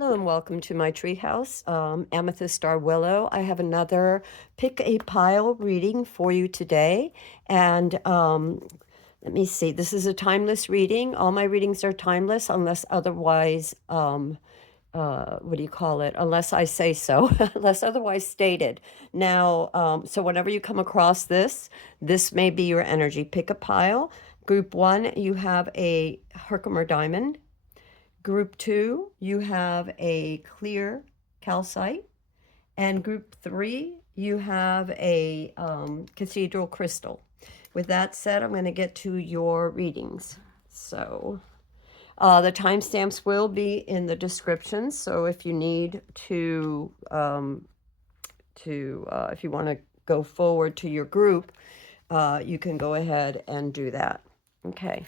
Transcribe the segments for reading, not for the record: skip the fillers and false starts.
Hello and welcome to my treehouse, Amethyst Star Willow. I have another pick a pile reading for you today. And let me see, this is a timeless reading. All my readings are timeless unless otherwise, what do you call it? Unless I say so, unless otherwise stated. Now, so whenever you come across this may be your energy. Pick a pile. Group one, you have a Herkimer Diamond. Group two, you have a clear calcite. And group three, you have a cathedral crystal. With that said, I'm going to get to your readings. So the timestamps will be in the description. So if you need if you want to go forward to your group, you can go ahead and do that. Okay.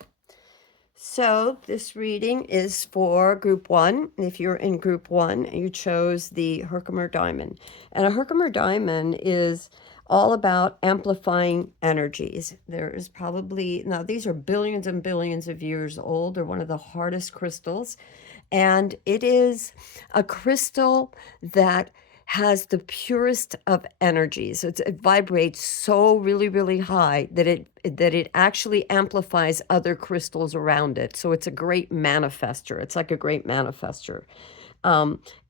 So this reading is for group one. If you're in group one, you chose the Herkimer Diamond. And a Herkimer Diamond is all about amplifying energies. There is probably, now these are billions and billions of years old. They're one of the hardest crystals. And it is a crystal that has the purest of energies. It vibrates so really, really high that it actually amplifies other crystals around it. So it's a great manifester. It's like a great manifester.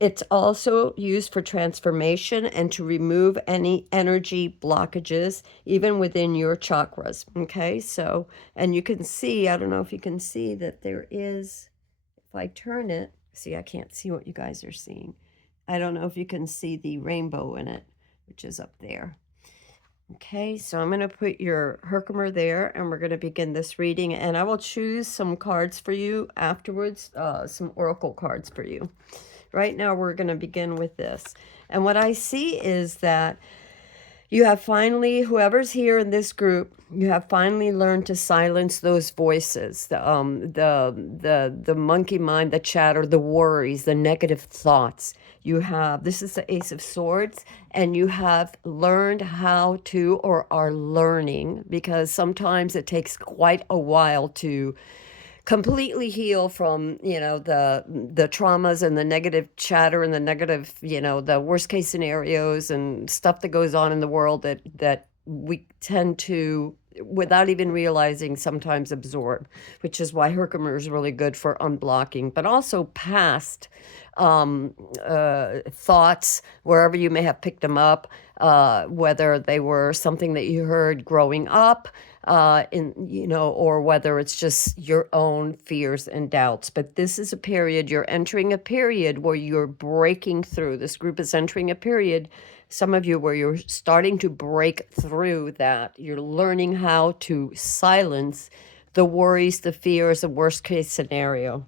It's also used for transformation and to remove any energy blockages, even within your chakras. Okay, so, and you can see, I don't know if you can see that there is, if I turn it, see, I can't see what you guys are seeing. I don't know if you can see the rainbow in it, which is up there. Okay, so I'm going to put your Herkimer there, and we're going to begin this reading, and I will choose some cards for you afterwards, some oracle cards for you. Right now, we're going to begin with this. And what I see is that you have finally, whoever's here in this group, you have finally learned to silence those voices, the monkey mind, the chatter, the worries, the negative thoughts. You have, this is the Ace of Swords, and you have learned how to, or are learning, because sometimes it takes quite a while to completely heal from the traumas and the negative chatter and the negative, the worst case scenarios and stuff that goes on in the world that we tend to, without even realizing, sometimes absorb, which is why Herkimer is really good for unblocking, but also past thoughts, wherever you may have picked them up, whether they were something that you heard growing up, or whether it's just your own fears and doubts. But this is a period, you're entering a period where you're breaking through. This group is entering a period, some of you, where you're starting to break through that. You're learning how to silence the worries, the fears, the worst case scenario.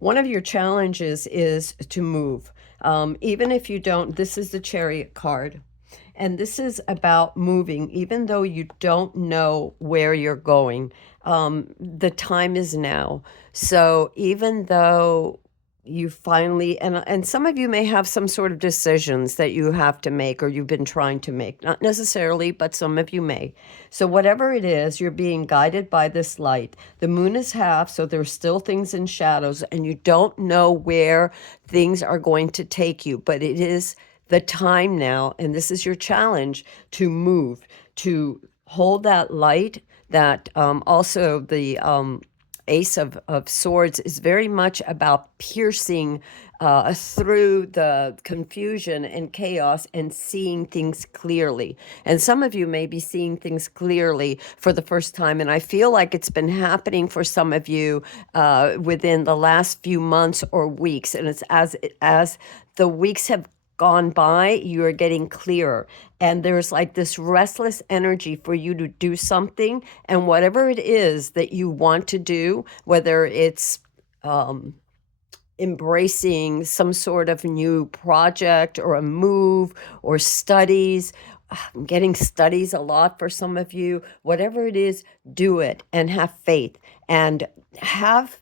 One of your challenges is to move. Even if you don't, this is the Chariot card. And this is about moving, even though you don't know where you're going. The time is now. So even though you finally, and some of you may have some sort of decisions that you have to make or you've been trying to make, not necessarily, but some of you may. So whatever it is, you're being guided by this light. The moon is half, so there's still things in shadows, and you don't know where things are going to take you, but it is the time now, and this is your challenge, to move, to hold that light. That also the Ace of Swords is very much about piercing through the confusion and chaos and seeing things clearly. And some of you may be seeing things clearly for the first time. And I feel like it's been happening for some of you within the last few months or weeks. And it's as the weeks have gone by, you are getting clearer. And there's like this restless energy for you to do something. And whatever it is that you want to do, whether it's embracing some sort of new project or a move or studies, I'm getting studies a lot for some of you, whatever it is, do it and have faith and have,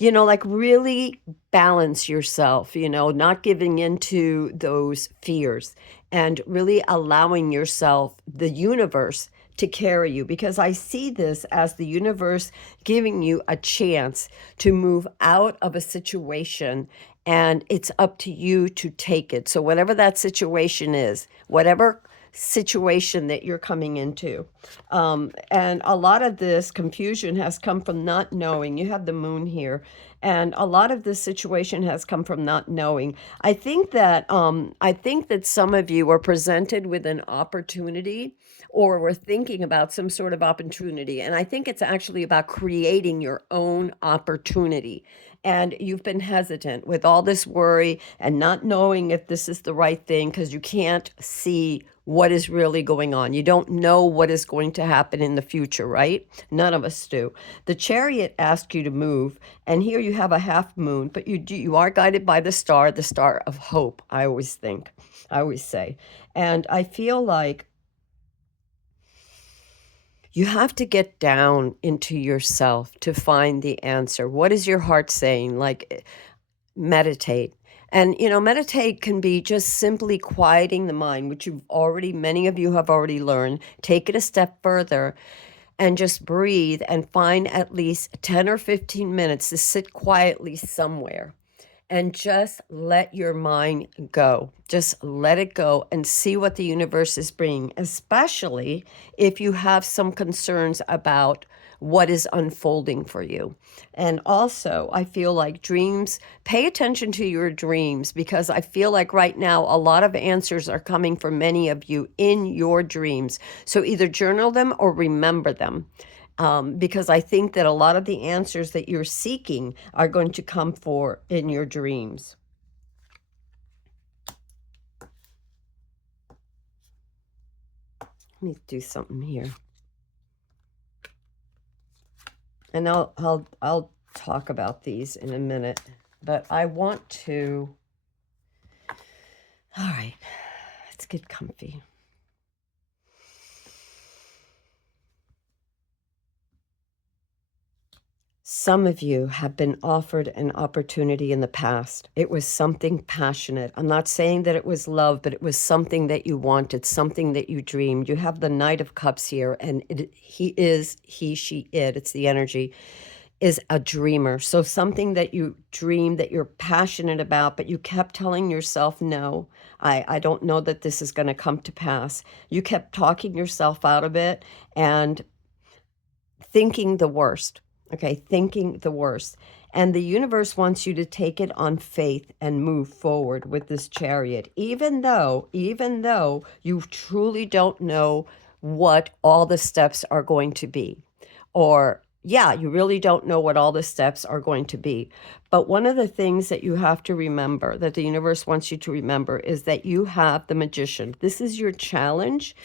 like really balance yourself, not giving into those fears and really allowing yourself, the universe, to carry you, because I see this as the universe giving you a chance to move out of a situation, and it's up to you to take it. So whatever that situation is, whatever situation that you're coming into. And a lot of this confusion has come from not knowing. You have the moon here, and a lot of this situation has come from not knowing. I think that some of you were presented with an opportunity, or were thinking about some sort of opportunity, and I think it's actually about creating your own opportunity. And you've been hesitant with all this worry and not knowing if this is the right thing, because you can't see what is really going on. You don't know what is going to happen in the future, right? None of us do. The chariot asks you to move, and here you have a half moon, but you are guided by the star of hope, I always think. I always say. And I feel like you have to get down into yourself to find the answer. What is your heart saying? Like, meditate. And, meditate can be just simply quieting the mind, which many of you have already learned. Take it a step further and just breathe and find at least 10 or 15 minutes to sit quietly somewhere and just let your mind go. Just let it go and see what the universe is bringing, especially if you have some concerns about what is unfolding for you. And also, I feel like dreams, pay attention to your dreams, because I feel like right now a lot of answers are coming for many of you in your dreams. So either journal them or remember them. Because I think that a lot of the answers that you're seeking are going to come for in your dreams. Let me do something here. And I'll talk about these in a minute, but I want to. All right, let's get comfy. Some of you have been offered an opportunity in the past. It was something passionate. I'm not saying that it was love, but it was something that you wanted, something that you dreamed. You have the Knight of Cups here, and he, she, it's the energy, is a dreamer. So something that you dreamed, that you're passionate about, but you kept telling yourself, no, I don't know that this is going to come to pass. You kept talking yourself out of it and thinking the worst. Okay, thinking the worst. And the universe wants you to take it on faith and move forward with this chariot, even though you truly don't know what all the steps are going to be. Or, yeah, you really don't know what all the steps are going to be. But one of the things that you have to remember, that the universe wants you to remember, is that you have the Magician. This is your challenge,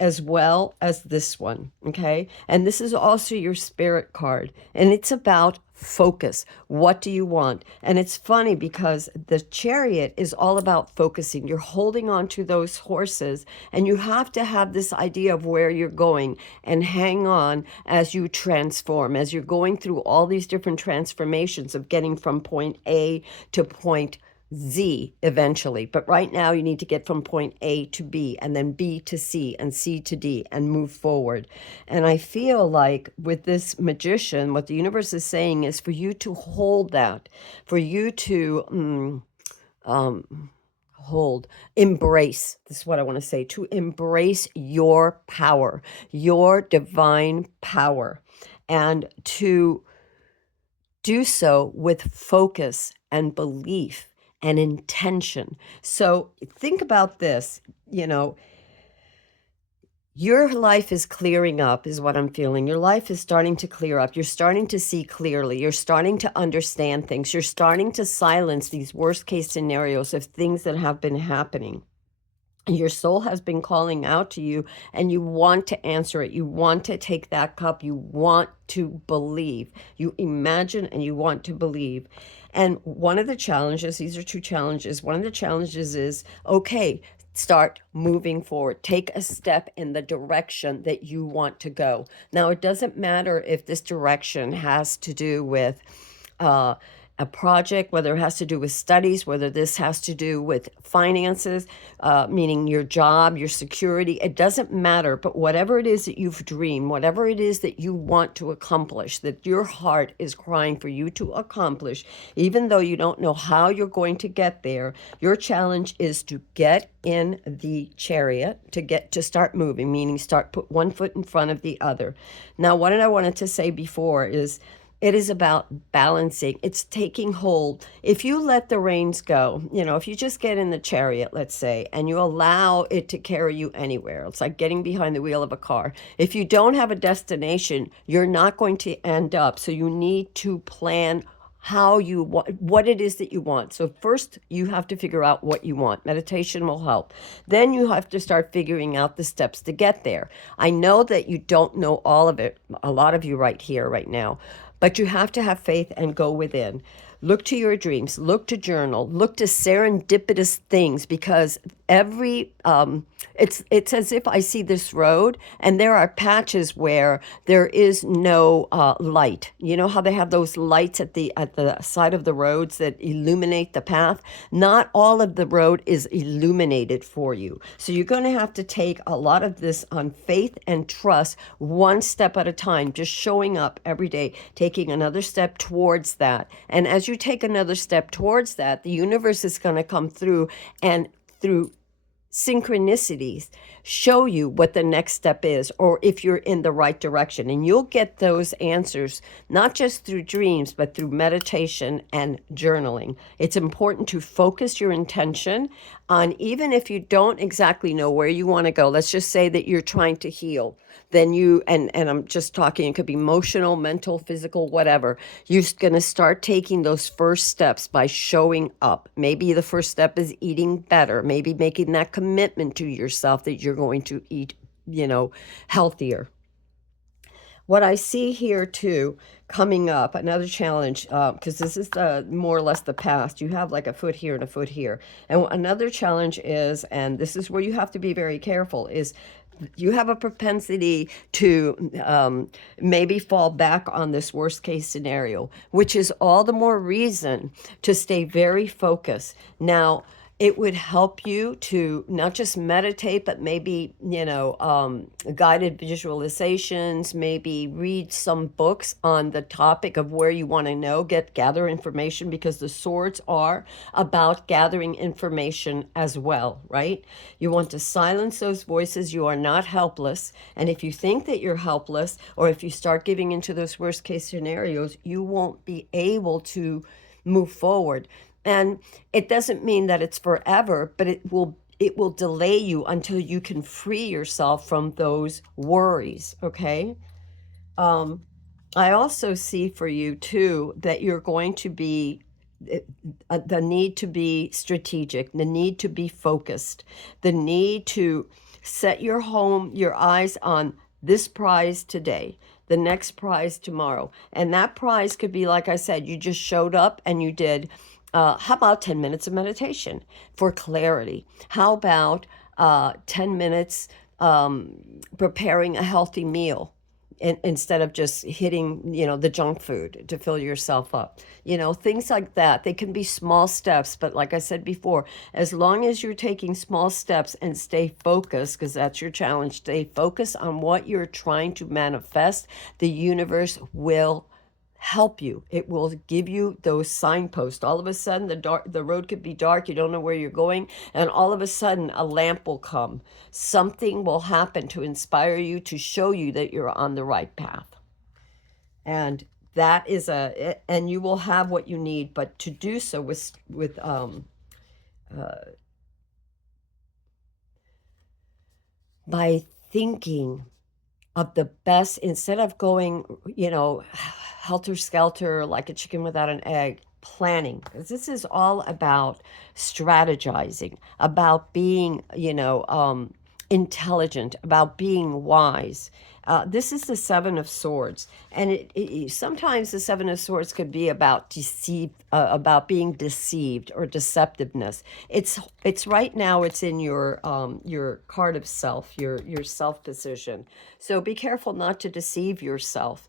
as well as this one, okay? And this is also your spirit card, and it's about focus. What do you want? And it's funny because the chariot is all about focusing. You're holding on to those horses, and you have to have this idea of where you're going and hang on as you transform, as you're going through all these different transformations of getting from point A to point Z eventually. But right now you need to get from point A to B, and then B to C, and C to D, and move forward. And I feel like with this Magician, what the universe is saying is for you to hold that, for you to embrace, this is what I want to say, to embrace your power, your divine power, and to do so with focus and belief and intention. So think about this, your life is clearing up, is what I'm feeling. Your life is starting to clear up. You're starting to see clearly. You're starting to understand things. You're starting to silence these worst case scenarios of things that have been happening. Your soul has been calling out to you, and you want to answer it. You want to take that cup. You want to believe. You imagine and you want to believe. And one of the challenges, these are two challenges. One of the challenges is, okay, start moving forward. Take a step in the direction that you want to go. Now, it doesn't matter if this direction has to do with a project, whether it has to do with studies, whether this has to do with finances, meaning your job, your security, it doesn't matter. But whatever it is that you've dreamed, whatever it is that you want to accomplish, that your heart is crying for you to accomplish, even though you don't know how you're going to get there, your challenge is to get in the chariot, to start moving, meaning put one foot in front of the other. Now, what I wanted to say before is it is about balancing. It's taking hold. If you let the reins go, if you just get in the chariot, let's say, and you allow it to carry you anywhere, it's like getting behind the wheel of a car. If you don't have a destination, you're not going to end up. So you need to plan what it is that you want. So first you have to figure out what you want. Meditation will help. Then you have to start figuring out the steps to get there. I know that you don't know all of it, a lot of you right here, right now, but you have to have faith and go within. Look to your dreams, look to journal, look to serendipitous things, because it's as if I see this road and there are patches where there is no light. You know how they have those lights at the side of the roads that illuminate the path? Not all of the road is illuminated for you. So you're going to have to take a lot of this on faith and trust, one step at a time, just showing up every day, taking another step towards that. And as you take another step towards that, the universe is going to come through, and through synchronicities show you what the next step is, or if you're in the right direction. And you'll get those answers not just through dreams, but through meditation and journaling. It's important to focus your intention on, even if you don't exactly know where you want to go. Let's just say that you're trying to heal. Then and I'm just talking, it could be emotional, mental, physical, whatever. You're going to start taking those first steps by showing up. Maybe the first step is eating better, maybe making that commitment to yourself that you're going to eat, healthier. What I see here too, coming up, another challenge, because this is more or less the past. You have like a foot here and a foot here. And another challenge is, and this is where you have to be very careful, is you have a propensity to maybe fall back on this worst case scenario, which is all the more reason to stay very focused. Now, it would help you to not just meditate, but maybe, guided visualizations, maybe read some books on the topic of where you want to gather information, because the swords are about gathering information as well, right? You want to silence those voices. You are not helpless. And if you think that you're helpless, or if you start giving into those worst case scenarios, you won't be able to move forward. And it doesn't mean that it's forever, but it will delay you until you can free yourself from those worries, okay? I also see for you too that you're going to be the need to be strategic, the need to be focused, the need to set your eyes on this prize today, the next prize tomorrow. And that prize could be, like I said, you just showed up and you did. How about 10 minutes of meditation for clarity? How about 10 minutes preparing a healthy meal instead of just hitting, the junk food to fill yourself up? Things like that. They can be small steps, but like I said before, as long as you're taking small steps and stay focused, because that's your challenge, stay focused on what you're trying to manifest, the universe will help you. It will give you those signposts. All of a sudden, the road could be dark. You don't know where you're going. And all of a sudden, a lamp will come. Something will happen to inspire you, to show you that you're on the right path. And that is and you will have what you need, but to do so with by thinking of the best, instead of going, helter-skelter like a chicken without an egg, planning. Because this is all about strategizing, about being, intelligent, about being wise. This is the Seven of Swords, and sometimes the Seven of Swords could be about about being deceived or deceptiveness. It's right now. It's in your card of self, your self position. So be careful not to deceive yourself,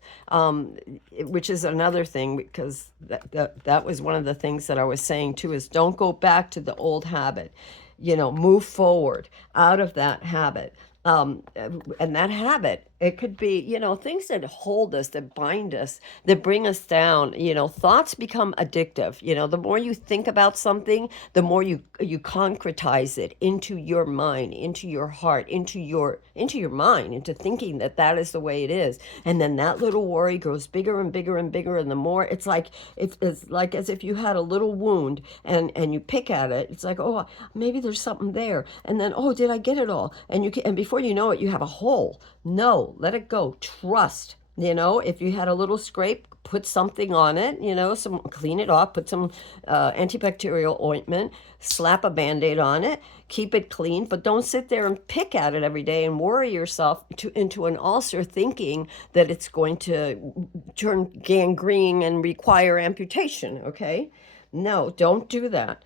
which is another thing, because that was one of the things that I was saying too. Is don't go back to the old habit. Move forward out of that habit. And that habit, it could be, things that hold us, that bind us, that bring us down. Thoughts become addictive. The more you think about something, the more you concretize it into your mind, into your heart, into your mind, into thinking that is the way it is. And then that little worry grows bigger and bigger and bigger. And the more, it's like as if you had a little wound and you pick at it. It's like, oh, maybe there's something there. And then, oh, did I get it all? And before you know it, you have a hole. No, let it go. Trust. If you had a little scrape, put something on it, clean it off, put some antibacterial ointment, slap a Band-Aid on it, keep it clean, but don't sit there and pick at it every day and worry yourself into an ulcer, thinking that it's going to turn gangrene and require amputation, okay? No, don't do that.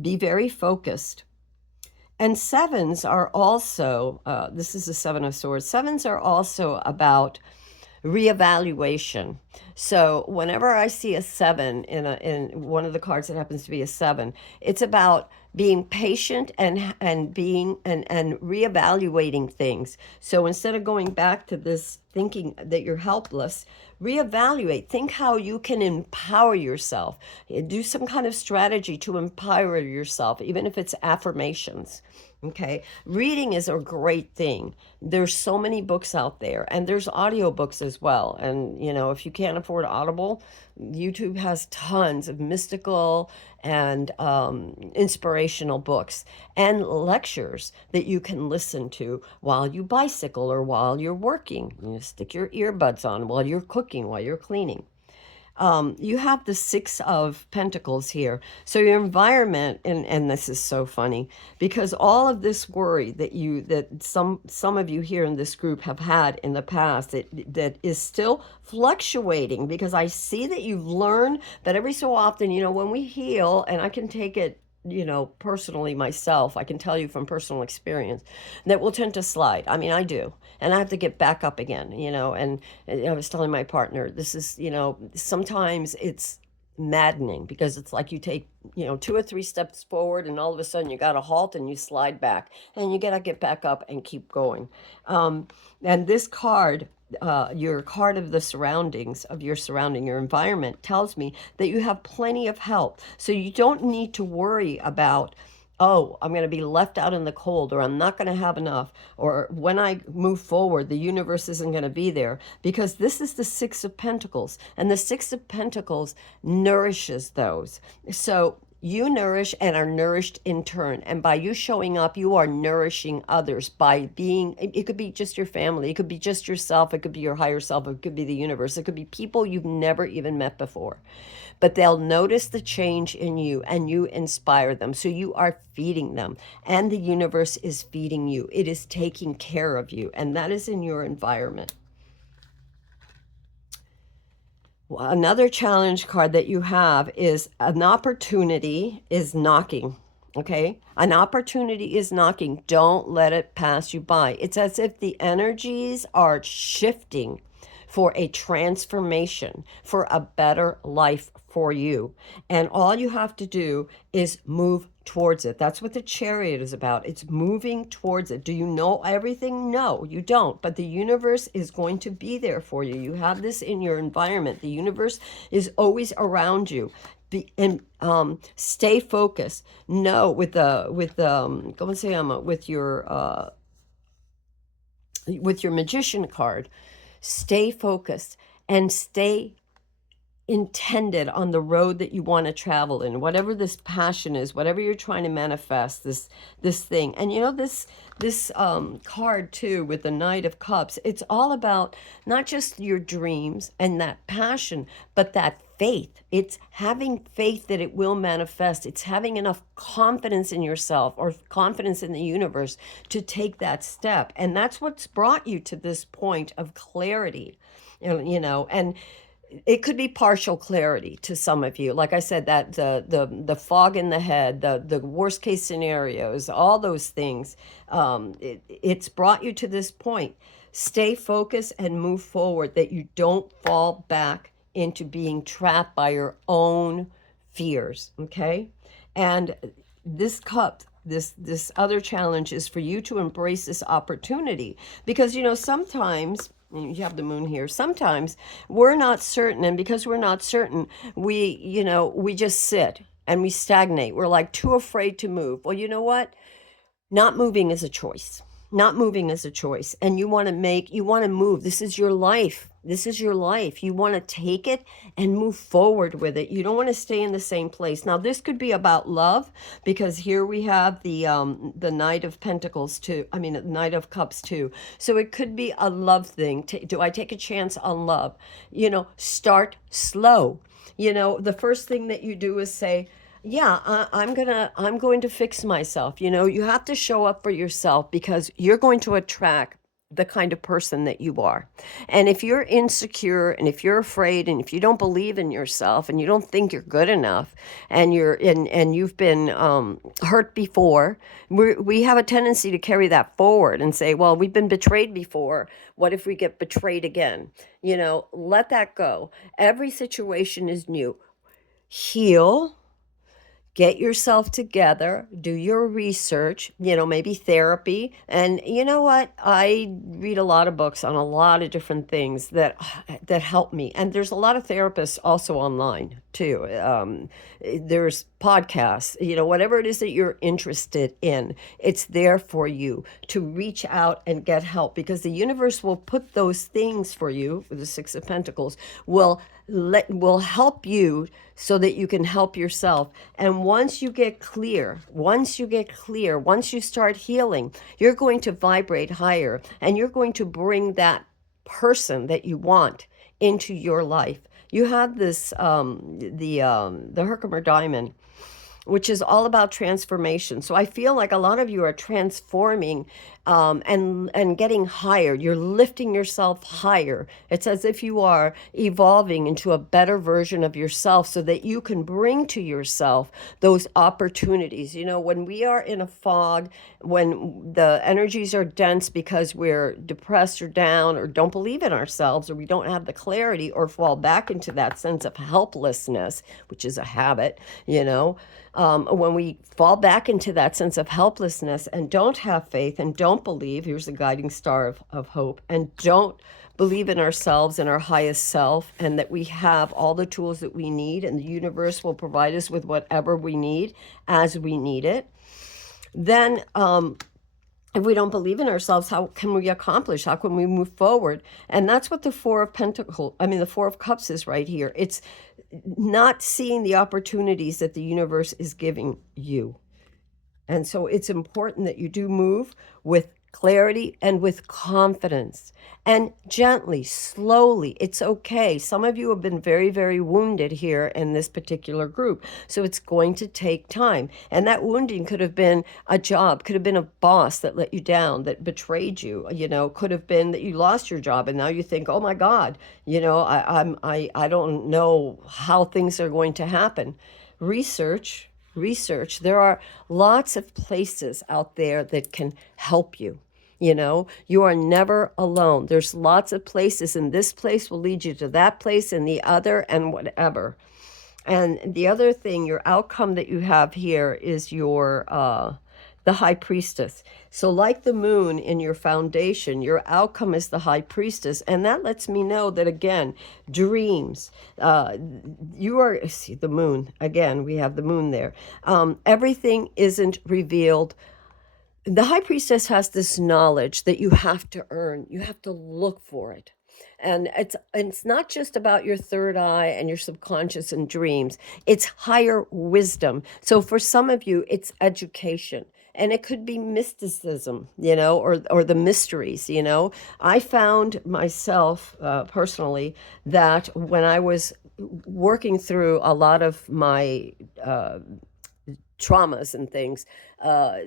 Be very focused. And sevens are also, this is the Seven of Swords, sevens are also about reevaluation. So whenever I see a seven in one of the cards that happens to be a seven, it's about being patient and being and reevaluating things. So instead of going back to this thinking that you're helpless, reevaluate. Think how you can empower yourself. Do some kind of strategy to empower yourself, even if it's affirmations. Okay, reading is a great thing. There's so many books out there, and there's audiobooks as well. And if you can't afford Audible, YouTube has tons of mystical and inspirational books and lectures that you can listen to while you bicycle or while you're working. Stick your earbuds on while you're cooking, while you're cleaning. You have the Six of Pentacles here. So your environment, and this is so funny, because all of this worry that some of you here in this group have had in the past, that is still fluctuating, because I see that you've learned that every so often, when we heal, and I can take it personally myself, I can tell you from personal experience, that we'll tend to slide. I mean, I do. And I have to get back up again, and I was telling my partner, this is, sometimes it's maddening, because it's like you take, 2 or 3 steps forward, and all of a sudden you got to halt and you slide back, and you got to get back up and keep going. And this card, your card of the surroundings, of your surrounding, your environment, tells me that you have plenty of help. So you don't need to worry about, oh, I'm going to be left out in the cold, or I'm not going to have enough, or when I move forward, the universe isn't going to be there, because this is the Six of Pentacles, and the Six of Pentacles nourishes those. So you nourish and are nourished in turn. And by you showing up, you are nourishing others by being, it could be just your family, it could be just yourself, it could be your higher self, it could be the universe, it could be people you've never even met before. But they'll notice the change in you, and you inspire them. So you are feeding them, and the universe is feeding you. It is taking care of you, and that is in your environment. Another challenge card that you have is an opportunity is knocking. Okay, an opportunity is knocking. Don't let it pass you by. It's as if the energies are shifting for a transformation, for a better life for you. And all you have to do is move towards it. That's what the Chariot is about. It's moving towards it. Do you know everything? No, you don't. But the universe is going to be there for you. You have this in your environment. The universe is always around you. Stay focused. No, with your Magician card, stay focused and stay intended on the road that you want to travel in, whatever this passion is, whatever you're trying to manifest, this thing. And this card too, with the Knight of Cups, it's all about not just your dreams and that passion, but that faith. It's having faith that it will manifest. It's having enough confidence in yourself or confidence in the universe to take that step. And that's what's brought you to this point of clarity. And it could be partial clarity to some of you. Like I said, that the fog in the head, the worst case scenarios, all those things, it's brought you to this point. Stay focused and move forward, that you don't fall back into being trapped by your own fears. Okay. And this cup, this other challenge is for you to embrace this opportunity, because sometimes you have the moon here. Sometimes we're not certain, and because we're not certain, we just sit and we stagnate. We're like too afraid to move. Well, you know what? Not moving is a choice. Not moving is a choice. And you want to move. This is your life. This is your life. You want to take it and move forward with it. You don't want to stay in the same place. Now, this could be about love, because here we have the Knight of Pentacles too. I mean, the Knight of Cups too. So it could be a love thing. Do I take a chance on love? Start slow. The first thing that you do is say, yeah, I'm going to fix myself. You have to show up for yourself, because you're going to attract the kind of person that you are. And if you're insecure, and if you're afraid, and if you don't believe in yourself, and you don't think you're good enough, and you've been hurt before, we have a tendency to carry that forward and say, well, we've been betrayed before. What if we get betrayed again? Let that go. Every situation is new. Heal. Get yourself together, do your research, maybe therapy. And you know what? I read a lot of books on a lot of different things that help me. And there's a lot of therapists also online too. There's podcasts, whatever it is that you're interested in, it's there for you to reach out and get help, because the universe will put those things for you. The Six of Pentacles will help you so that you can help yourself. And once you start healing, you're going to vibrate higher, and you're going to bring that person that you want into your life. You have this the Herkimer Diamond, which is all about transformation. So I feel like a lot of you are transforming and getting higher. You're lifting yourself higher. It's as if you are evolving into a better version of yourself, so that you can bring to yourself those opportunities. When we are in a fog, when the energies are dense because we're depressed or down or don't believe in ourselves, or we don't have the clarity, or fall back into that sense of helplessness, which is a habit, when we fall back into that sense of helplessness and don't have faith and don't believe, here's the guiding star of hope, and don't believe in ourselves and our highest self, and that we have all the tools that we need, and the universe will provide us with whatever we need as we need it, then if we don't believe in ourselves, how can we accomplish? How can we move forward? And that's what the Four of Cups is right here. It's not seeing the opportunities that the universe is giving you. And so it's important that you do move with clarity and with confidence, and gently, slowly. It's okay. Some of you have been very, very wounded here in this particular group. So it's going to take time. And that wounding could have been a job, could have been a boss that let you down, that betrayed you, could have been that you lost your job. And now you think, oh my God, I don't know how things are going to happen. Research. There are lots of places out there that can help you. You are never alone. There's lots of places, and this place will lead you to that place, and the other, and whatever. And the other thing, your outcome that you have here is the High Priestess. So like the moon in your foundation, your outcome is the High Priestess. And that lets me know that, again, dreams, see the moon, again, we have the moon there. Everything isn't revealed. The High Priestess has this knowledge that you have to earn. You have to look for it. And it's not just about your third eye and your subconscious and dreams. It's higher wisdom. So for some of you, it's education. And it could be mysticism, or the mysteries, I found myself personally that when I was working through a lot of my traumas and things, a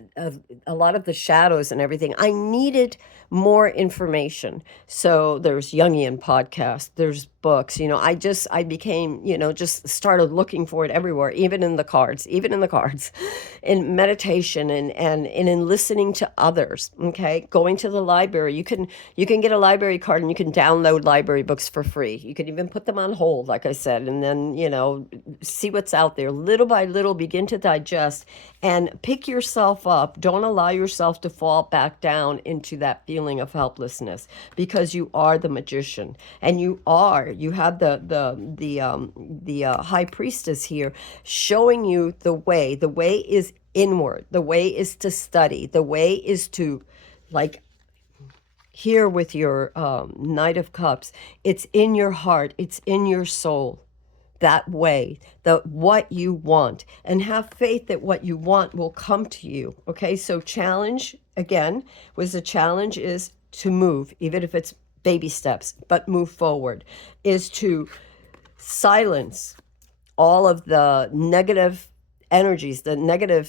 lot of the shadows and everything. I needed more information. So there's Jungian podcasts, there's books, I became, just started looking for it everywhere, even in the cards, in meditation and in listening to others. Okay. Going to the library. You can get a library card and you can download library books for free. You can even put them on hold, like I said, and then, see what's out there. Little by little, begin to digest and pick yourself up. Don't allow yourself to fall back down into that feeling of helplessness, because you are the magician, and you have the high priestess here showing you the way. The way is inward. The way is to study. The way is to, like here with your Knight of Cups, it's in your heart, it's in your soul. That way, what you want, and have faith that what you want will come to you. Okay, so challenge again was the challenge is to move, even if it's baby steps, but move forward, is to silence all of the negative energies, the negative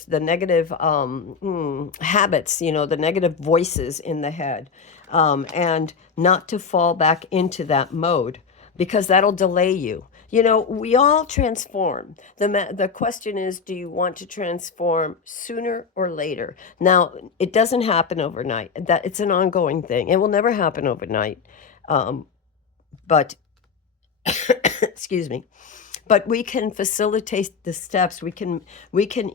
habits, the negative voices in the head, and not to fall back into that mode, because that'll delay you. We all transform. The question is, do you want to transform sooner or later? Now, it doesn't happen overnight. That it's an ongoing thing. It will never happen overnight. But excuse me. But we can facilitate the steps. We can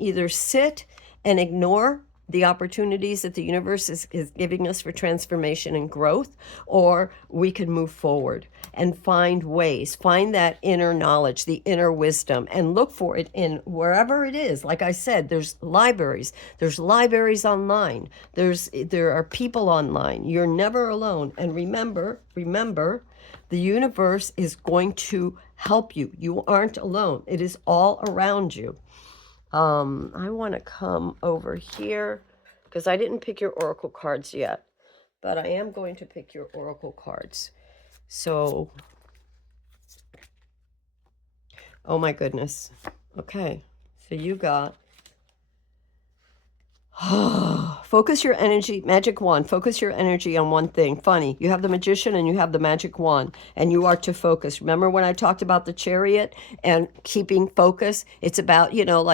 either sit and ignore the opportunities that the universe is giving us for transformation and growth, or we can move forward and find ways, find that inner knowledge, the inner wisdom, and look for it in wherever it is. Like I said, there's libraries online, there are people online. You're never alone. And remember, the universe is going to help you. You aren't alone. It is all around you. I want to come over here because I didn't pick your oracle cards yet, but I am going to pick your oracle cards. So, oh my goodness. Okay, so you got focus your energy, magic wand, focus your energy on one thing. Funny, you have the magician and you have the magic wand, and you are to focus. Remember when I talked about the chariot and keeping focus? It's about, you don't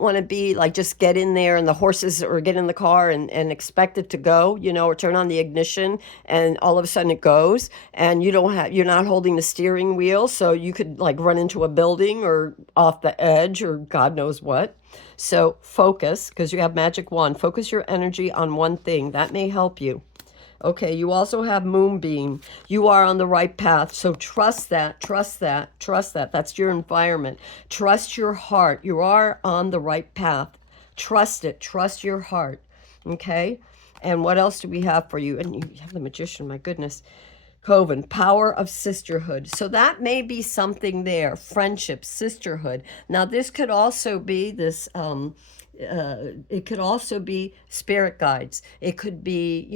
want to be like, just get in there and the horses, or get in the car and expect it to go, or turn on the ignition and all of a sudden it goes, and you're not holding the steering wheel. So you could like run into a building or off the edge or God knows what. So focus, because you have magic wand. Focus your energy on one thing. That may help you. Okay, you also have moonbeam. You are on the right path. So trust that. That's your environment. Trust your heart. You are on the right path. Trust it. Trust your heart. Okay? And what else do we have for you? And you have the magician, my goodness. Coven, power of sisterhood. So that may be something there. Friendship, sisterhood. Now this could also be this, it could also be spirit guides. It could be,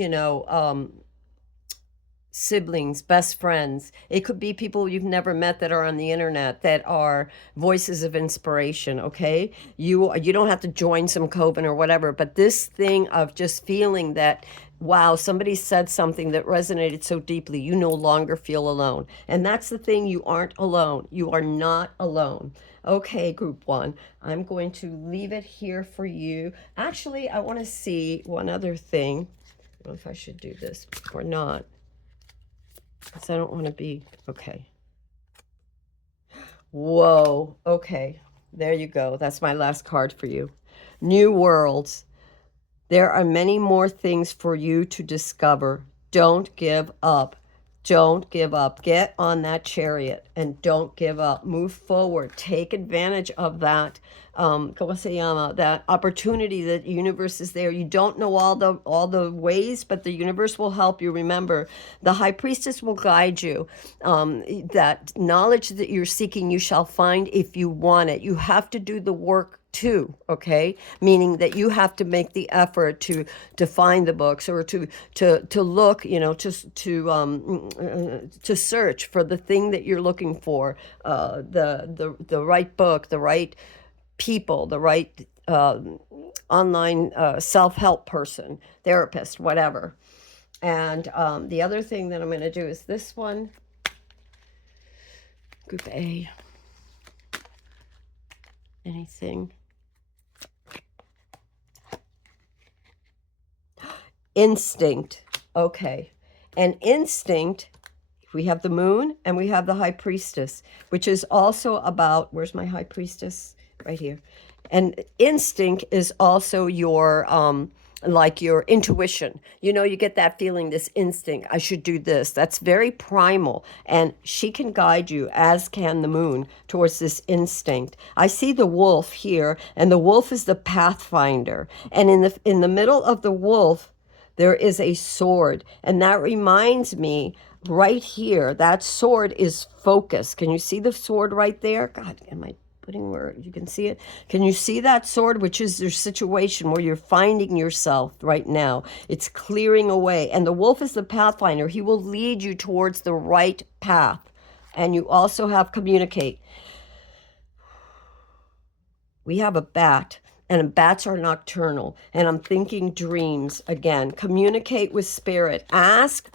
siblings, best friends. It could be people you've never met that are on the internet that are voices of inspiration. Okay, you don't have to join some coven or whatever, but this thing of just feeling that, wow, somebody said something that resonated so deeply, you no longer feel alone. And that's the thing, you aren't alone. You are not alone. Okay, group one, I'm going to leave it here for you. Actually, I want to see one other thing. I don't know if I should do this or not, because I don't want to be, okay. Whoa, okay, there you go. That's my last card for you. New worlds. There are many more things for you to discover. Don't give up. Don't give up. Get on that chariot and don't give up. Move forward. Take advantage of that, ¿cómo se llama? That opportunity that the universe is there. You don't know all the ways, but the universe will help you. Remember, the high priestess will guide you. That knowledge that you're seeking, you shall find if you want it. You have to do the work 2, okay? Meaning that you have to make the effort to find the books, or to look, you know, to search for the thing that you're looking for, the right book, the right people, the right online self-help person, therapist, whatever. And the other thing that I'm going to do is this one, Group A. Anything. Instinct. Okay. And instinct, we have the moon and we have the high priestess, which is also about, where's my high priestess? Right here. And instinct is also your like your intuition. You know, you get that feeling, this instinct, I should do this. That's very primal, and she can guide you, as can the moon, towards this instinct. I see the wolf here, and the wolf is the pathfinder, and in the middle of the wolf there is a sword, and that reminds me right here, that sword is focus. Can you see the sword right there? God, am I putting where you can see it? Can you see that sword, which is your situation where you're finding yourself right now? It's clearing away. And the wolf is the pathfinder. He will lead you towards the right path. And you also have communicate. We have a bat, and bats are nocturnal. And I'm thinking dreams again. Communicate with spirit. Ask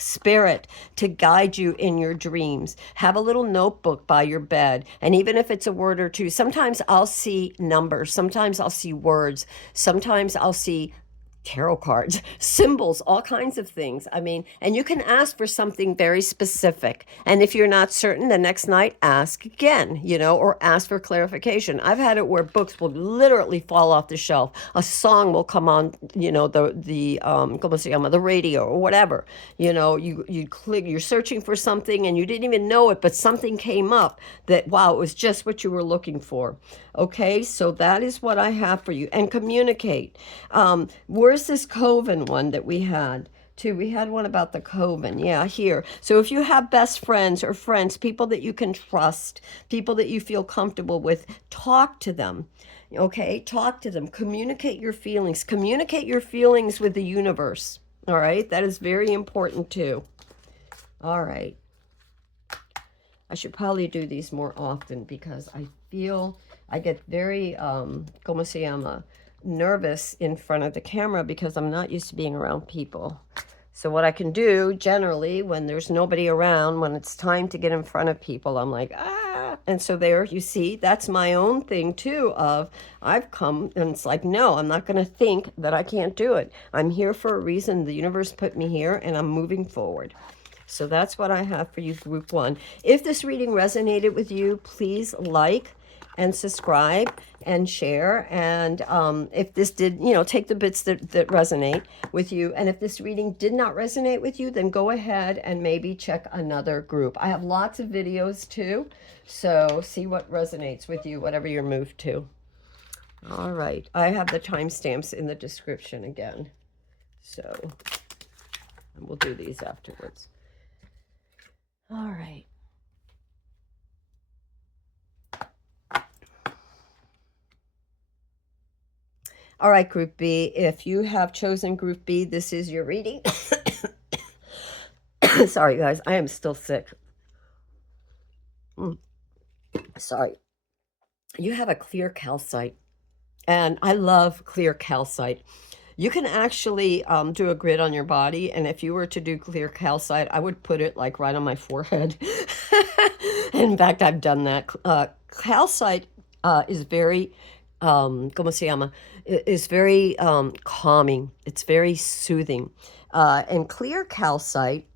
spirit to guide you in your dreams. Have a little notebook by your bed. And even if it's a word or two, sometimes I'll see numbers. Sometimes I'll see words. Sometimes I'll see tarot cards, symbols, all kinds of things. I mean, and you can ask for something very specific. And if you're not certain, the next night, ask again, you know, or ask for clarification. I've had it where books will literally fall off the shelf. A song will come on, you know, ¿cómo se llama? The radio or whatever. You know, you click, you're searching for something and you didn't even know it, but something came up that, wow, it was just what you were looking for. Okay, so that is what I have for you. And communicate. Where's this coven one that we had? Too. We had one about the coven. Yeah, here. So if you have best friends or friends, people that you can trust, people that you feel comfortable with, talk to them. Okay, talk to them. Communicate your feelings. Communicate your feelings with the universe. All right, that is very important too. All right. I should probably do these more often because I feel I get very, ¿cómo se llama? Nervous in front of the camera because I'm not used to being around people. So what I can do generally when there's nobody around, when it's time to get in front of people, I'm like, ah. And so there, you see, that's my own thing too of I've come and it's like, no, I'm not going to think that I can't do it. I'm here for a reason. The universe put me here and I'm moving forward. So that's what I have for you, Group 1. If this reading resonated with you, please like and subscribe and share. And if this did, you know, take the bits that resonate with you. And if this reading did not resonate with you, then go ahead and maybe check another group. I have lots of videos too. So see what resonates with you, whatever you're moved to. All right. I have the timestamps in the description again. So we'll do these afterwards. All right. All right, Group B, if you have chosen Group B, this is your reading. Sorry, guys, I am still sick. Sorry. You have a clear calcite, and I love clear calcite. You can actually do a grid on your body, and if you were to do clear calcite, I would put it like right on my forehead. In fact, I've done that. Calcite is very, ¿cómo se llama? Is very calming. It's very soothing. And clear calcite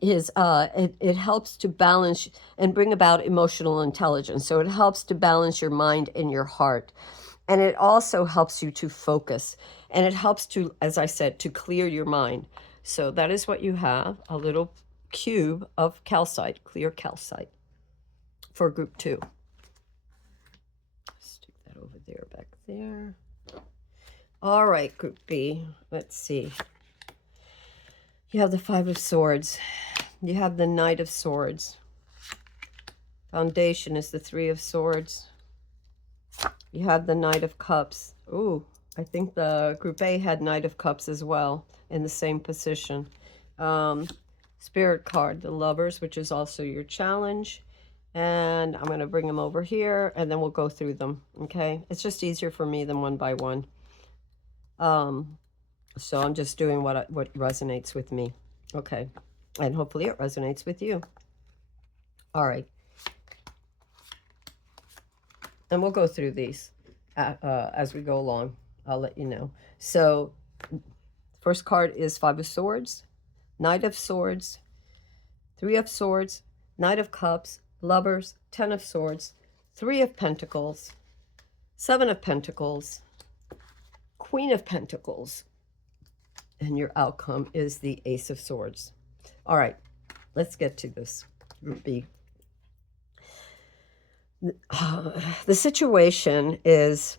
is it helps to balance and bring about emotional intelligence. So it helps to balance your mind and your heart. And it also helps you to focus. And it helps to, as I said, to clear your mind. So that is what you have, a little cube of calcite, clear calcite for Group 2. Stick that over there, back there. All right, Group B, let's see. You have the 5 of Swords. You have the Knight of Swords. Foundation is the 3 of Swords. You have the Knight of Cups. Ooh, I think the Group A had Knight of Cups as well in the same position. Spirit card, the Lovers, which is also your challenge. And I'm going to bring them over here, and then we'll go through them, okay? It's just easier for me than one by one. So I'm just doing what resonates with me, okay? And hopefully it resonates with you. All right. And we'll go through these as we go along. I'll let you know. So first card is Five of Swords, Knight of Swords, Three of Swords, Knight of Cups, Lovers, Ten of Swords, Three of Pentacles, Seven of Pentacles, Queen of Pentacles, and your outcome is the Ace of Swords. All right, let's get to this, Group B. The situation is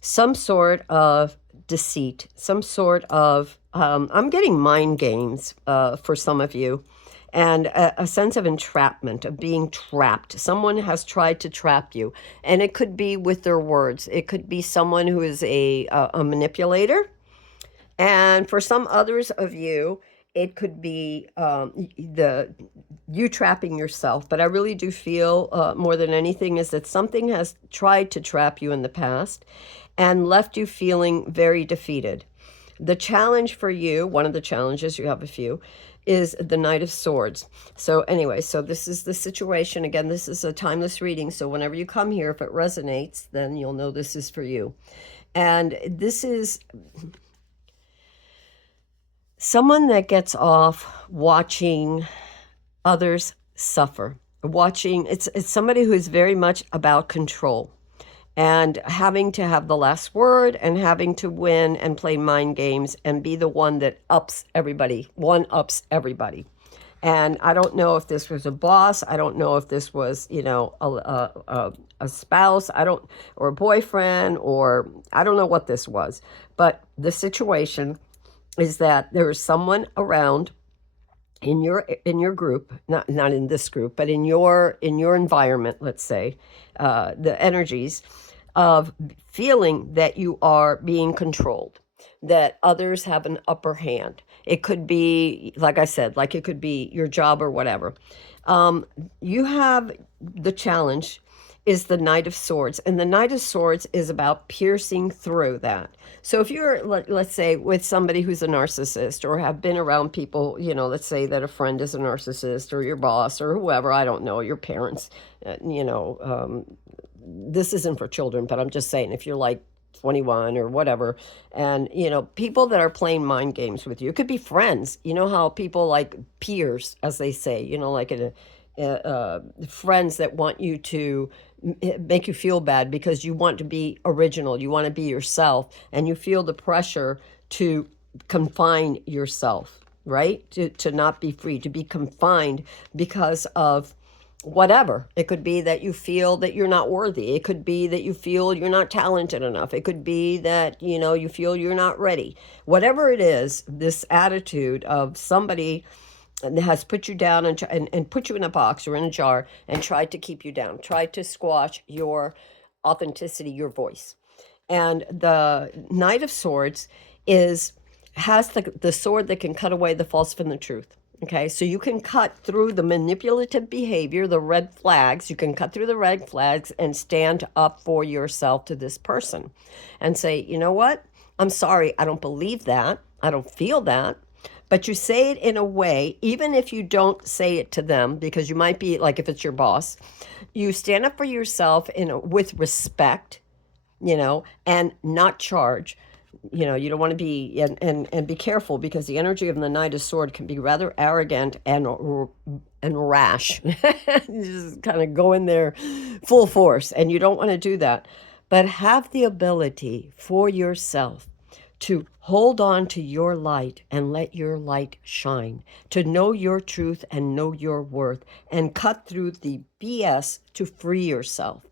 some sort of deceit, some sort of, I'm getting mind games for some of you, and a sense of entrapment, of being trapped. Someone has tried to trap you, and it could be with their words. It could be someone who is a manipulator. And for some others of you, it could be you trapping yourself. But I really do feel more than anything is that something has tried to trap you in the past and left you feeling very defeated. The challenge for you, one of the challenges, you have a few, is the Knight of Swords. So anyway, so this is the situation. Again, this is a timeless reading. So whenever you come here, if it resonates, then you'll know this is for you. And this is someone that gets off watching others suffer. It's somebody who is very much about control and having to have the last word and having to win and play mind games and be the one that ups everybody, one-ups everybody. And I don't know if this was a boss. I don't know if this was, a spouse. Or a boyfriend, or I don't know what this was. But the situation is that there is someone around in your group, not in this group, but in your environment, let's say, the energies of feeling that you are being controlled, that others have an upper hand. It could be, like I said, like it could be your job or whatever. You have the challenge is the Knight of Swords, and the Knight of Swords is about piercing through that. So if you're, let's say, with somebody who's a narcissist, or have been around people, let's say that a friend is a narcissist, or your boss, or whoever, I don't know, your parents, this isn't for children, but I'm just saying, if you're like 21 or whatever, and people that are playing mind games with you, it could be friends. You know how people like peers, as they say, like friends that want you to make you feel bad because you want to be original, you want to be yourself, and you feel the pressure to confine yourself, right? To not be free, to be confined because of whatever. It could be that you feel that you're not worthy. It could be that you feel you're not talented enough. It could be that, you feel you're not ready. Whatever it is, this attitude of somebody has put you down and put you in a box or in a jar and tried to keep you down, tried to squash your authenticity, your voice. And the Knight of Swords has the sword that can cut away the false from the truth. Okay, so you can cut through the manipulative behavior, the red flags. You can cut through the red flags and stand up for yourself to this person and say, you know what? I'm sorry. I don't believe that. I don't feel that. But you say it in a way, even if you don't say it to them, because you might be like, if it's your boss, you stand up for yourself with respect, and not charge. You don't want to be, and be careful, because the energy of the Knight of Sword can be rather arrogant and rash. Just kind of go in there full force, and you don't want to do that. But have the ability for yourself to hold on to your light and let your light shine, to know your truth and know your worth, and cut through the BS to free yourself.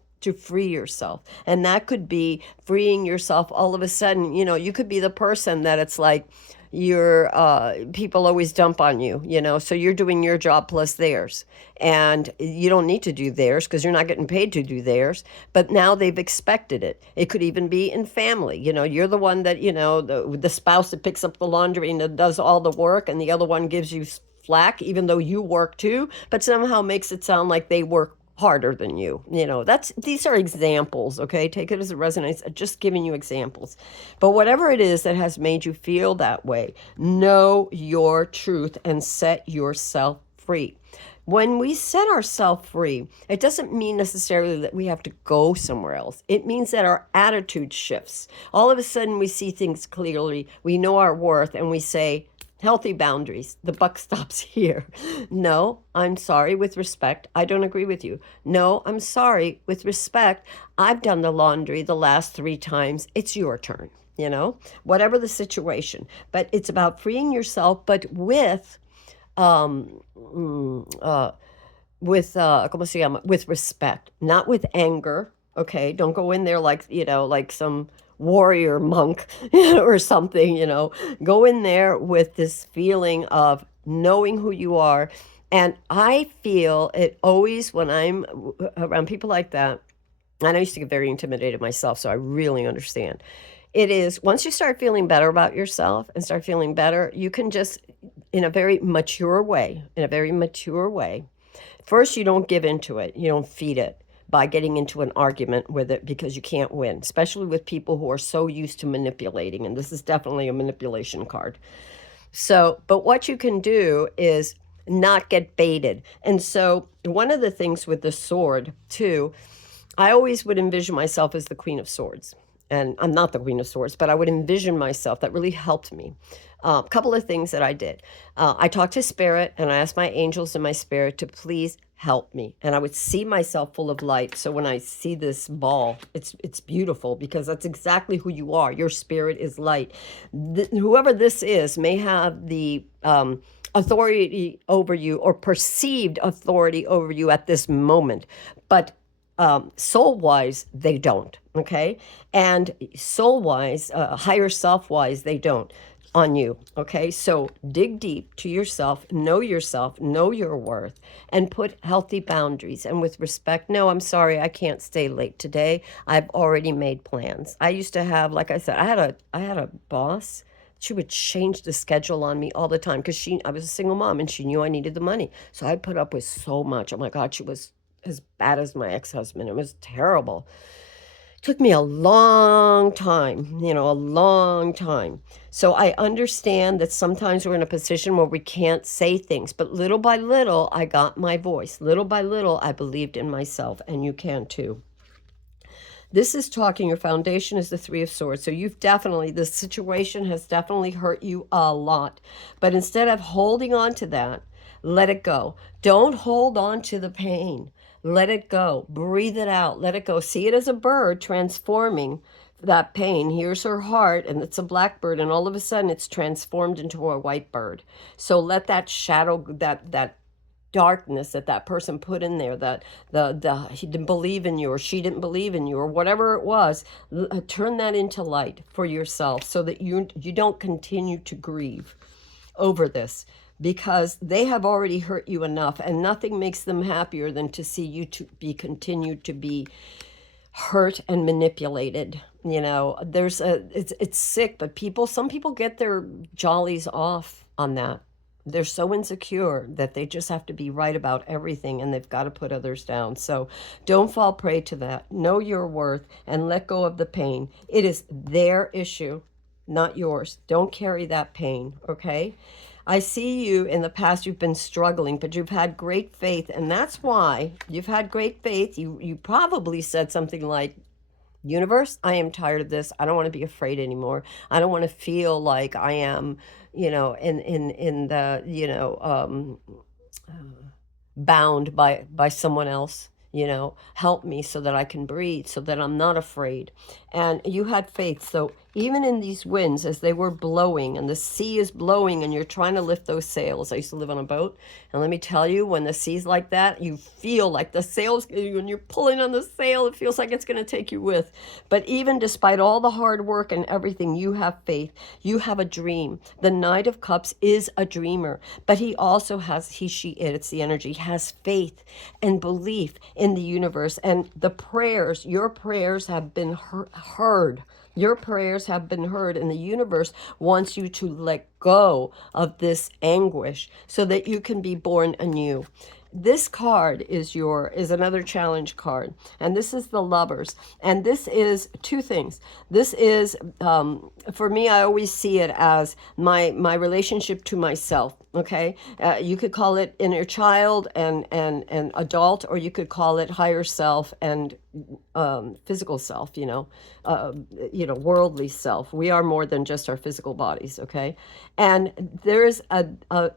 And that could be freeing yourself all of a sudden. You could be the person that it's like, people always dump on you, so you're doing your job plus theirs. And you don't need to do theirs because you're not getting paid to do theirs. But now they've expected it. It could even be in family. You're the one that, the spouse that picks up the laundry and that does all the work, and the other one gives you flack, even though you work too, but somehow makes it sound like they work harder than you. These are examples, okay? Take it as a resonance, just giving you examples. But whatever it is that has made you feel that way, know your truth and set yourself free. When we set ourselves free, it doesn't mean necessarily that we have to go somewhere else. It means that our attitude shifts. All of a sudden, we see things clearly. We know our worth, and we say, healthy boundaries. The buck stops here. No, I'm sorry, with respect. I don't agree with you. No, I'm sorry, with respect. I've done the laundry the last 3 times. It's your turn, whatever the situation. But it's about freeing yourself, but with ¿cómo se llama? With respect, not with anger. Okay, don't go in there like some warrior monk or something. Go in there with this feeling of knowing who you are. And I feel it always when I'm around people like that. And I used to get very intimidated myself, so I really understand. It is once you start feeling better about yourself and start feeling better, you can just, in a very mature way, first, you don't give into it. You don't feed it by getting into an argument with it because you can't win, especially with people who are so used to manipulating. And this is definitely a manipulation card. So, but what you can do is not get baited. And so one of the things with the sword too, I always would envision myself as the Queen of Swords. And I'm not the Queen of Swords, but I would envision myself. That really helped me. A couple of things that I did. I talked to Spirit, and I asked my angels and my spirit to please help me. And I would see myself full of light. So when I see this ball, it's beautiful because that's exactly who you are. Your spirit is light. Whoever this is may have the authority over you or perceived authority over you at this moment. But soul-wise, they don't, okay? And soul-wise, higher self-wise, they don't on you, okay? So dig deep to yourself, know your worth, and put healthy boundaries. And with respect, no, I'm sorry, I can't stay late today. I've already made plans. I used to have, like I said, I had a boss. She would change the schedule on me all the time because I was a single mom and she knew I needed the money. So I'd put up with so much. Oh my God, she was as bad as my ex-husband. It was terrible. It took me a long time, a long time. So I understand that sometimes we're in a position where we can't say things, but little by little, I got my voice. Little by little, I believed in myself, and you can too. This is talking, your foundation is the 3 of Swords. So this situation has definitely hurt you a lot. But instead of holding on to that, let it go. Don't hold on to the pain. Let it go. Breathe it out. Let it go. See it as a bird transforming that pain. Here's her heart, and it's a blackbird, and all of a sudden it's transformed into a white bird. So let that shadow, that darkness that person put in there, that he didn't believe in you or she didn't believe in you or whatever it was, turn that into light for yourself so that you don't continue to grieve over this. Because they have already hurt you enough, and nothing makes them happier than to see you continue to be hurt and manipulated. It's sick, but some people get their jollies off on that. They're so insecure that they just have to be right about everything, and they've got to put others down. So don't fall prey to that. Know your worth and let go of the pain. It is their issue, not yours. Don't carry that pain, okay? I see you in the past, you've been struggling, but you've had great faith. And that's why you've had great faith. You probably said something like, universe, I am tired of this. I don't want to be afraid anymore. I don't want to feel like I am, in the, bound by someone else. help me so that I can breathe, so that I'm not afraid. And you had faith. So even in these winds, as they were blowing and the sea is blowing and you're trying to lift those sails. I used to live on a boat. And let me tell you, when the sea's like that, you feel like the sails, when you're pulling on the sail, it feels like it's going to take you with. But even despite all the hard work and everything, you have faith. You have a dream. The Knight of Cups is a dreamer, but he also has, it's the energy, has faith and belief in the universe. And the prayers, your prayers have been heard. Your prayers have been heard, and the universe wants you to let go of this anguish so that you can be born anew. This card is another challenge card, and this is the Lovers, and this is two things. This is for me, I always see it as my relationship to myself. Okay, you could call it inner child and adult, or you could call it higher self and physical self. Worldly self. We are more than just our physical bodies. Okay, and there's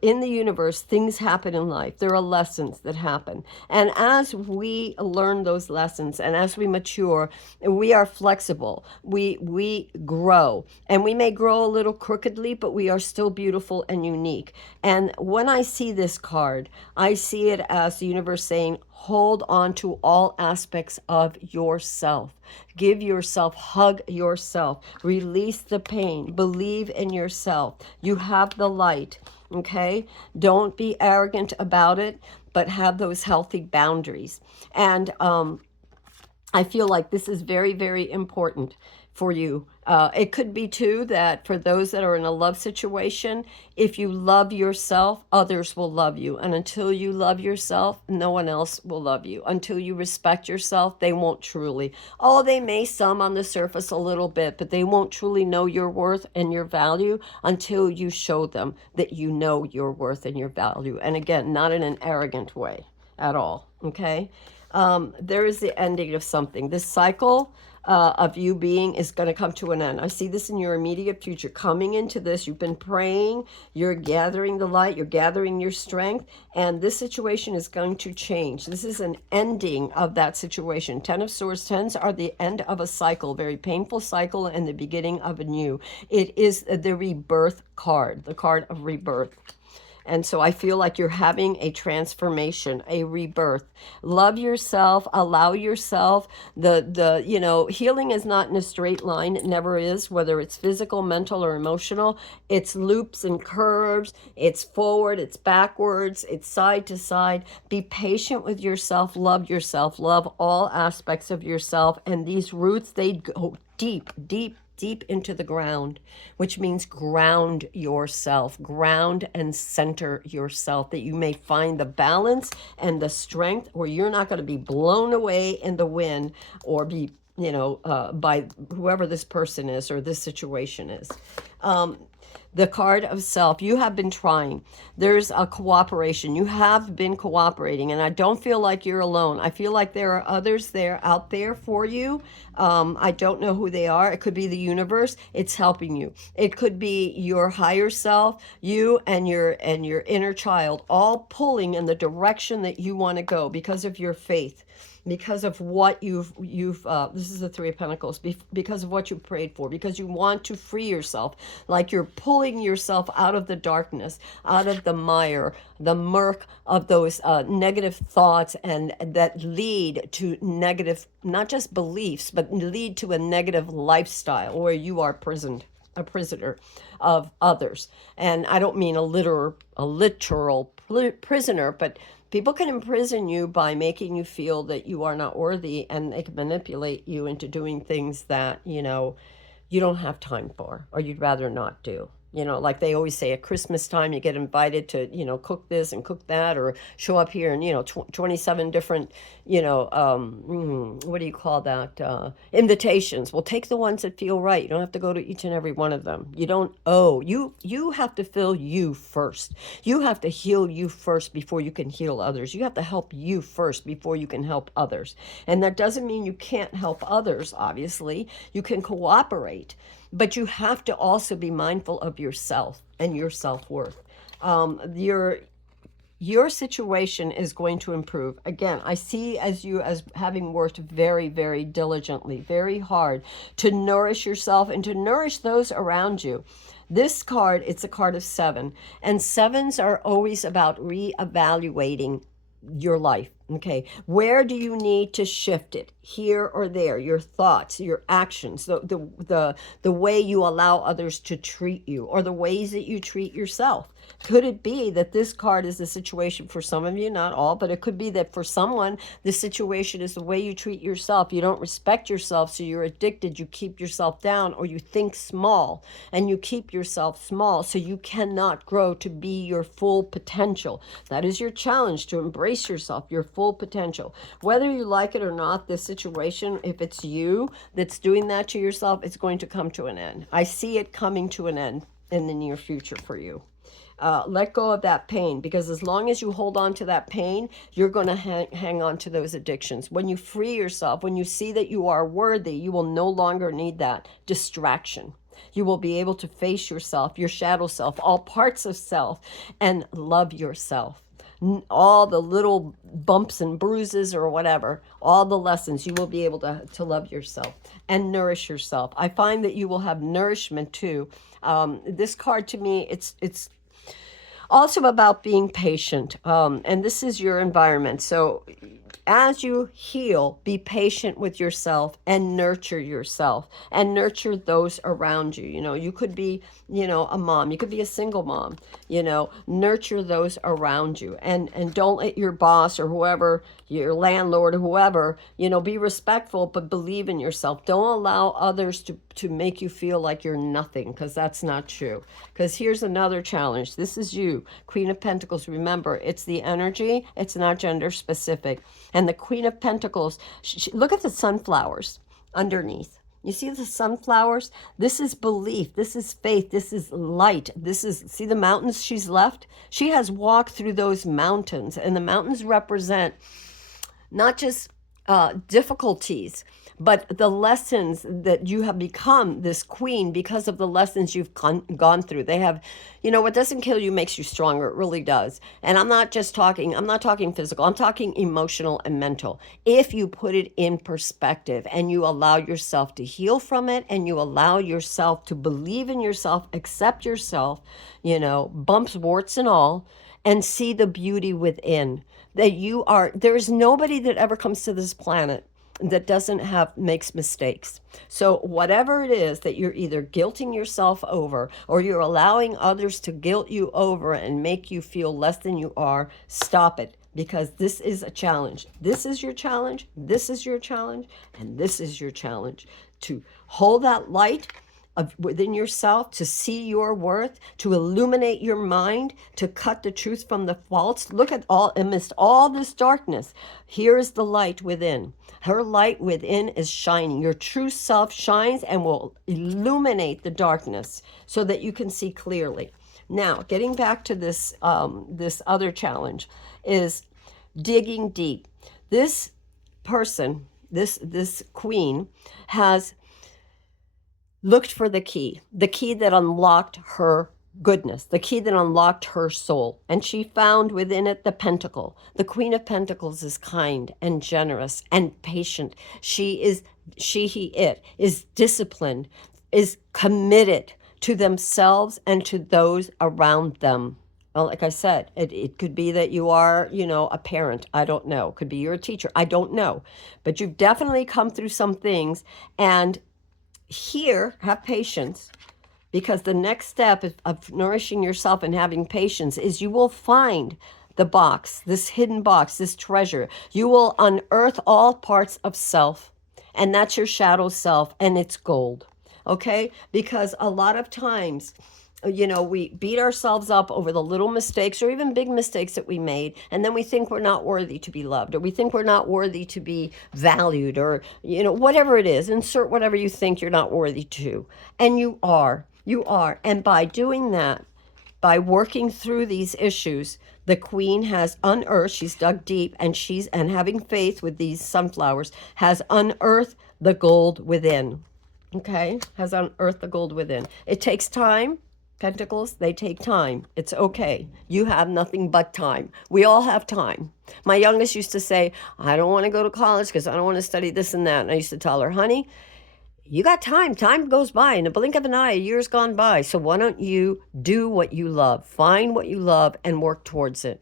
in the universe, things happen in life. There are lessons that happen, and as we learn those lessons and as we mature, we are flexible. We grow, and we may grow a little crookedly, but we are still beautiful and unique. And when I see this card, I see it as the universe saying, hold on to all aspects of yourself. Give yourself, hug yourself, release the pain, believe in yourself. You have the light, okay? Don't be arrogant about it, but have those healthy boundaries. And I feel like this is very, very important for you. It could be too that for those that are in a love situation, if you love yourself, others will love you. And until you love yourself, no one else will love you. Until you respect yourself, they won't truly. Oh, they may some on the surface a little bit, but they won't truly know your worth and your value until you show them that you know your worth and your value. And again, not in an arrogant way at all, okay? There is the ending of something. This cycle of you being is going to come to an end. I see this in your immediate future. Coming into this, you've been praying, you're gathering the light, you're gathering your strength, and this situation is going to change. This is an ending of that situation. 10 of Swords, 10s are the end of a cycle, very painful cycle, and the beginning of a new. It is the rebirth card, the card of rebirth. And so I feel like you're having a transformation, a rebirth. Love yourself, allow yourself. Healing is not in a straight line. It never is, whether it's physical, mental, or emotional. It's loops and curves. It's forward, it's backwards, it's side to side. Be patient with yourself. Love all aspects of yourself. And these roots, they go deep, deep, deep into the ground, which means ground yourself, ground and center yourself, that you may find the balance and the strength where you're not going to be blown away in the wind or be, by whoever this person is or this situation is. The card of self, you have been trying. There's a cooperation. You have been cooperating, and I don't feel like you're alone. I feel like there are others out there for you. I don't know who they are. It could be the universe. It's helping you. It could be your higher self, you and your inner child, all pulling in the direction that you want to go because of your faith. Because of what you've this is the Three of Pentacles, because of what you prayed for, because you want to free yourself, like you're pulling yourself out of the darkness, out of the mire, the murk of those negative thoughts, and that lead to negative, not just beliefs, but lead to a negative lifestyle where you are a prisoner of others. And I don't mean a literal prisoner, but people can imprison you by making you feel that you are not worthy, and they can manipulate you into doing things that, you don't have time for, or you'd rather not do. Like they always say at Christmas time, you get invited to, cook this and cook that, or show up here and, 27 different, what do you call that? Invitations. Well, take the ones that feel right. You don't have to go to each and every one of them. You don't owe. You have to fill you first. You have to heal you first before you can heal others. You have to help you first before you can help others. And that doesn't mean you can't help others, obviously. You can cooperate. But you have to also be mindful of yourself and your self-worth. your situation is going to improve. Again, I see you as having worked very, very diligently, very hard to nourish yourself and to nourish those around you. This card, it's a card of 7, and 7s are always about reevaluating your life. Okay, where do you need to shift it, here or there? Your thoughts, your actions, the way you allow others to treat you, or the ways that you treat yourself. Could it be that this card is the situation for some of you, not all, but it could be that for someone, the situation is the way you treat yourself. You don't respect yourself, so you're addicted. You keep yourself down, or you think small, and you keep yourself small, so you cannot grow to be your full potential. That is your challenge, to embrace yourself, your full potential. Whether you like it or not, this situation, if it's you that's doing that to yourself, it's going to come to an end. I see it coming to an end in the near future for you. Let go of that pain, because as long as you hold on to that pain, you're going to hang on to those addictions. When you free yourself, when you see that you are worthy, you will no longer need that distraction. You will be able to face yourself, your shadow self, all parts of self, and love yourself. All the little bumps and bruises or whatever, all the lessons, you will be able to love yourself and nourish yourself. I find that you will have nourishment too. This card to me, it's also about being patient, and this is your environment. So as you heal, be patient with yourself and nurture yourself and nurture those around you. You know, you could be, a mom, you could be a single mom, nurture those around you, and don't let your boss or whoever, your landlord or whoever, be respectful, but believe in yourself. Don't allow others to make you feel like you're nothing, because that's not true. Because here's another challenge. This is you, Queen of Pentacles. Remember, it's the energy, it's not gender specific. And the Queen of Pentacles, look at the sunflowers underneath. You see the sunflowers? This is belief. This is faith. This is light. See the mountains she's left? She has walked through those mountains, and the mountains represent not just difficulties, but the lessons that you have become this queen because of the lessons you've gone through. They have, what doesn't kill you makes you stronger. It really does. And I'm not talking physical. I'm talking emotional and mental. If you put it in perspective and you allow yourself to heal from it, and you allow yourself to believe in yourself, accept yourself, bumps, warts and all, and see the beauty within. There is nobody that ever comes to this planet that makes mistakes. So whatever it is that you're either guilting yourself over, or you're allowing others to guilt you over and make you feel less than you are, stop it. Because this is a challenge. This is your challenge. This is your challenge. And this is your challenge. To hold that light within yourself, to see your worth, to illuminate your mind, to cut the truth from the false. Look at amidst all this darkness, here is the light within. Her light within is shining. Your true self shines and will illuminate the darkness so that you can see clearly. Now, getting back to this other challenge is digging deep. This person, this queen, has looked for the key that unlocked her goodness, the key that unlocked her soul. And she found within it the pentacle. The Queen of Pentacles is kind and generous and patient. It is disciplined, is committed to themselves and to those around them. Well, like I said, it could be that you are, a parent. I don't know. Could be you're a teacher. I don't know. But you've definitely come through some things, and here, have patience, because the next step of nourishing yourself and having patience is you will find the box, this hidden box, this treasure. You will unearth all parts of self, and that's your shadow self, and it's gold, okay? Because a lot of times, we beat ourselves up over the little mistakes or even big mistakes that we made, and then we think we're not worthy to be loved, or we think we're not worthy to be valued, or, whatever it is, insert whatever you think you're not worthy to. And you are. And by doing that, by working through these issues, the queen has unearthed, she's dug deep, and having faith with these sunflowers, has unearthed the gold within. Okay? Has unearthed the gold within. It takes time. Pentacles, they take time. It's okay. You have nothing but time. We all have time. My youngest used to say, I don't want to go to college because I don't want to study this and that. And I used to tell her, honey, you got time. Time goes by in a blink of an eye. A year's gone by. So why don't you do what you love? Find what you love and work towards it.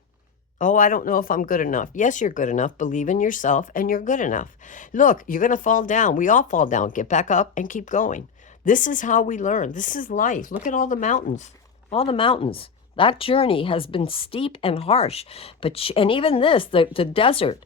Oh, I don't know if I'm good enough. Yes, you're good enough. Believe in yourself and you're good enough. Look, you're going to fall down. We all fall down. Get back up and keep going. This is how we learn. This is life. Look at all the mountains. All the mountains. That journey has been steep and harsh. And even this, the desert,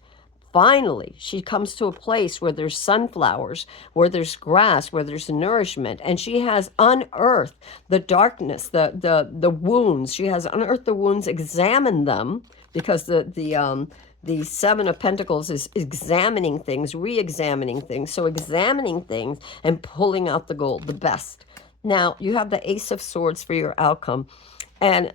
finally, she comes to a place where there's sunflowers, where there's grass, where there's nourishment, and she has unearthed the darkness, the wounds. She has unearthed the wounds, examined them, because the Seven of Pentacles is examining things, re-examining things. So examining things and pulling out the gold, the best. Now, you have the Ace of Swords for your outcome. And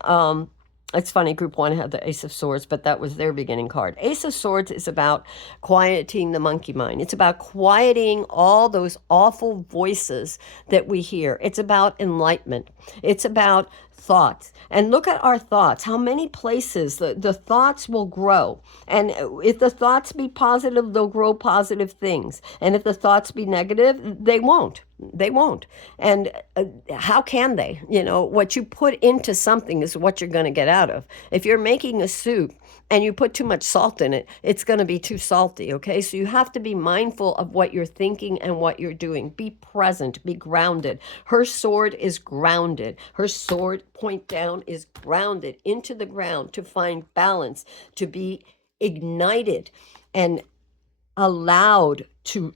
it's funny, Group 1 had the Ace of Swords, but that was their beginning card. Ace of Swords is about quieting the monkey mind. It's about quieting all those awful voices that we hear. It's about enlightenment. It's about thoughts. And look at our thoughts. How many places the thoughts will grow. And if the thoughts be positive, they'll grow positive things. And if the thoughts be negative, they won't. They won't. And how can they? You know, what you put into something is what you're going to get out of. If you're making a soup and you put too much salt in it, it's going to be too salty, okay? So you have to be mindful of what you're thinking and what you're doing. Be present, be grounded. Her sword is grounded. Her sword, point down, is grounded into the ground to find balance, to be ignited and allowed to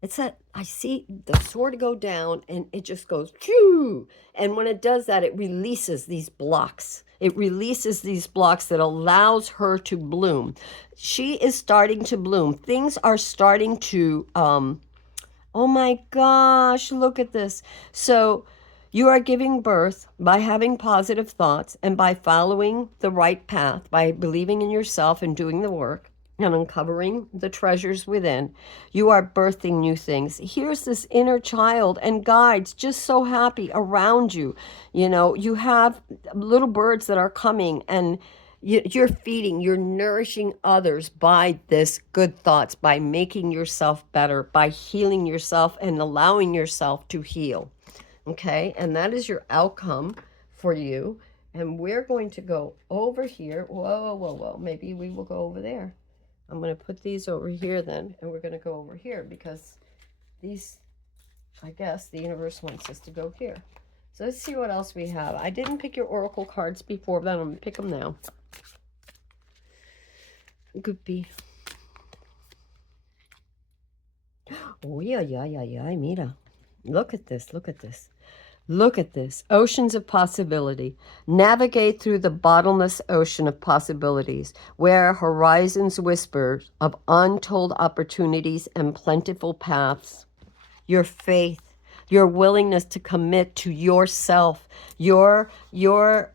it's that I see the sword go down and it just goes, phew. And when it does that, it releases these blocks. It releases these blocks that allows her to bloom. She is starting to bloom. Things are starting to, oh my gosh, look at this. So you are giving birth by having positive thoughts and by following the right path, by believing in yourself and doing the work and uncovering the treasures within. You are birthing new things. Here's this inner child and guides just so happy around you. You know, you have little birds that are coming and you're feeding, you're nourishing others by this good thoughts, by making yourself better, by healing yourself and allowing yourself to heal. Okay, and that is your outcome for you. And we're going to go over here. Whoa, whoa, whoa. Maybe we will go over there. I'm going to put these over here then, and we're going to go over here because these, I guess, the universe wants us to go here. So let's see what else we have. I didn't pick your oracle cards before, but I'm going to pick them now. Goopy. Oh, yeah, mira. Look at this, look at this. Look at this. Oceans of possibility. Navigate through the bottomless ocean of possibilities, where horizons whisper of untold opportunities and plentiful paths. Your faith, your willingness to commit to yourself, your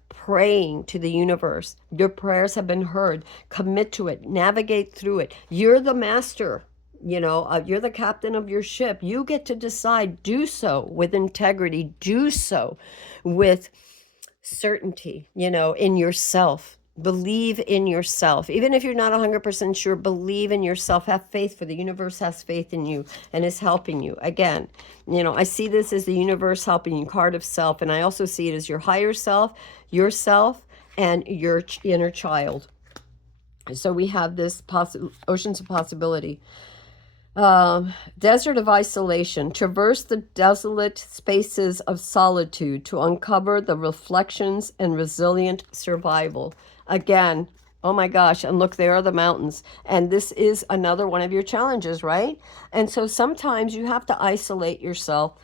praying to the universe. Your prayers have been heard. Commit to it. Navigate through it. You're the master. You know, you're the captain of your ship. You get to decide. Do so with integrity. Do so with certainty, you know, in yourself. Believe in yourself. Even if you're not 100% sure, believe in yourself. Have faith, for the universe has faith in you and is helping you. Again, you know, I see this as the universe helping you, card of self. And I also see it as your higher self, yourself, and your inner child. So we have this oceans of possibility. Desert of isolation. Traverse the desolate spaces of solitude to uncover the reflections and resilient survival. Again, oh my gosh, and look, there are the mountains. And this is another one of your challenges, right? And so sometimes you have to isolate yourself,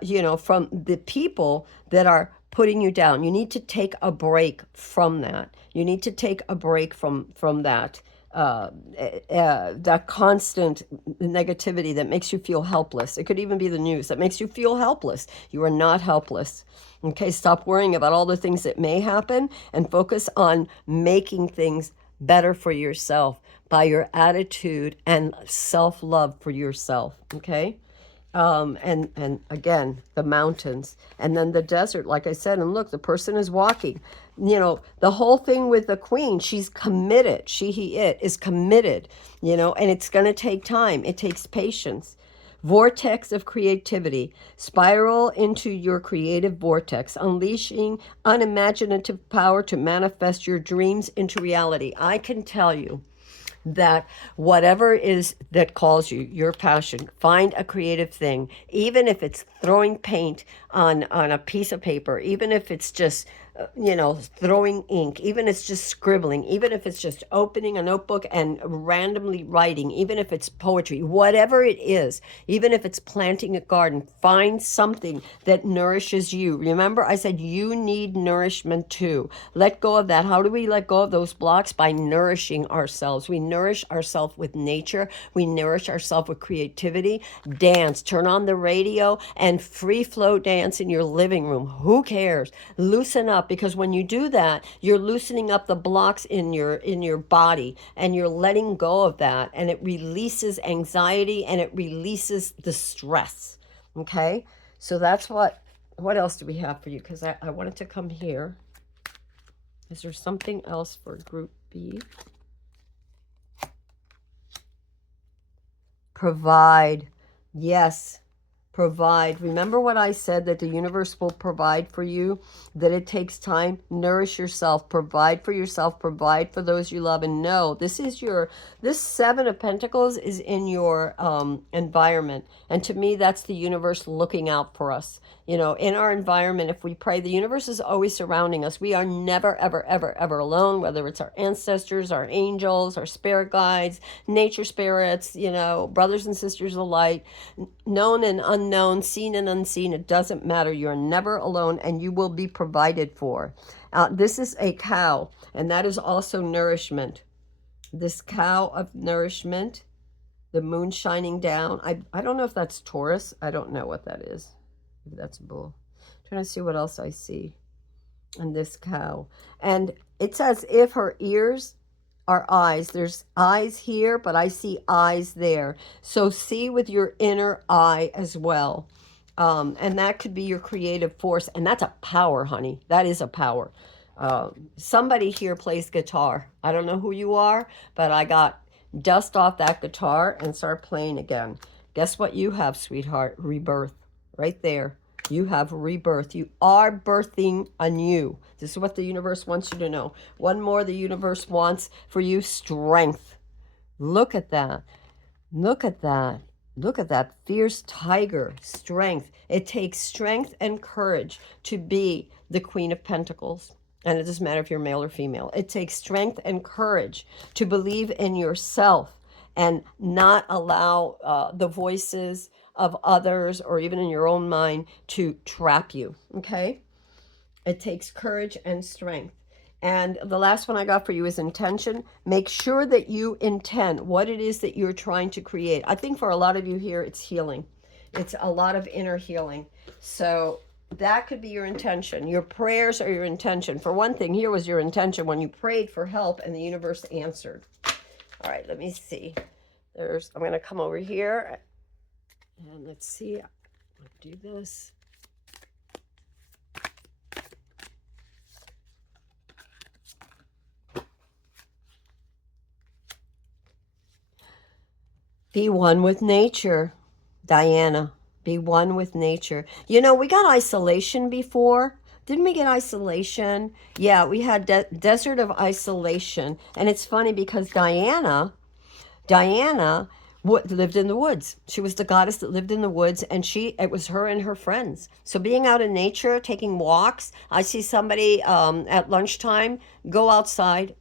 you know, from the people that are putting you down. You need to take a break from that. You need to take a break from that. That constant negativity that makes you feel helpless. It could even be the news that makes you feel helpless. You are not helpless. Okay, stop worrying about all the things that may happen and focus on making things better for yourself by your attitude and self-love for yourself. Okay, And again, the mountains, and then the desert, like I said. And look, the person is walking. You know, the whole thing with the queen, she's committed. She, he, it is committed, you know, and it's going to take time. It takes patience. Vortex of creativity. Spiral into your creative vortex, unleashing unimaginative power to manifest your dreams into reality. I can tell you that whatever is that calls you, your passion, find a creative thing, even if it's throwing paint on a piece of paper, even if it's just you know, throwing ink, even if it's just scribbling, even if it's just opening a notebook and randomly writing, even if it's poetry, whatever it is, even if it's planting a garden, find something that nourishes you. Remember, I said you need nourishment too. Let go of that. How do we let go of those blocks? By nourishing ourselves. We nourish ourselves with nature. We nourish ourselves with creativity. Dance. Turn on the radio and free flow dance in your living room. Who cares? Loosen up, because when you do that, you're loosening up the blocks in your body, and you're letting go of that, and it releases anxiety and it releases the stress. Okay? So that's what else do we have for you? Because I wanted to come here. Is there something else for group B? Provide. Yes. Provide. Remember what I said, that the universe will provide for you, that it takes time. Nourish yourself, provide for yourself, provide for those you love. And know this is this Seven of Pentacles is in your environment. And to me, that's the universe looking out for us. You know, in our environment, if we pray, the universe is always surrounding us. We are never, ever, ever, ever alone, whether it's our ancestors, our angels, our spirit guides, nature spirits, you know, brothers and sisters of light, known and unknown, seen and unseen. It doesn't matter. You're never alone, and you will be provided for. This is a cow, and that is also nourishment. This cow of nourishment, the moon shining down. I don't know if that's Taurus. I don't know what that is. Maybe that's a bull. I'm trying to see what else I see in this cow. And it's as if her ears are eyes. There's eyes here, but I see eyes there. So see with your inner eye as well. And that could be your creative force. And that's a power, honey. That is a power. Somebody here plays guitar. I don't know who you are, but I got dust off that guitar and start playing again. Guess what you have, sweetheart? Rebirth. Right there. You have rebirth. You are birthing anew. This is what the universe wants you to know. One more, the universe wants for you strength. Look at that. Look at that. Look at that fierce tiger. Strength. It takes strength and courage to be the Queen of Pentacles. And it doesn't matter if you're male or female. It takes strength and courage to believe in yourself and not allow the voices of others or even in your own mind to trap you. Okay? It takes courage and strength. And the last one I got for you is intention. Make sure that you intend what it is that you're trying to create. I think for a lot of you here, it's healing. It's a lot of inner healing. So that could be your intention. Your prayers are your intention. For one thing, here was your intention when you prayed for help and the universe answered. All right, let me see. I'm going to come over here. And let's see, I'll do this. Be one with nature, Diana. Be one with nature. You know, we got isolation before. Didn't we get isolation? Yeah, we had desert of isolation. And it's funny because Diana lived in the woods. She was the goddess that lived in the woods, and it was her and her friends. So being out in nature, taking walks. I see somebody at lunchtime go outside,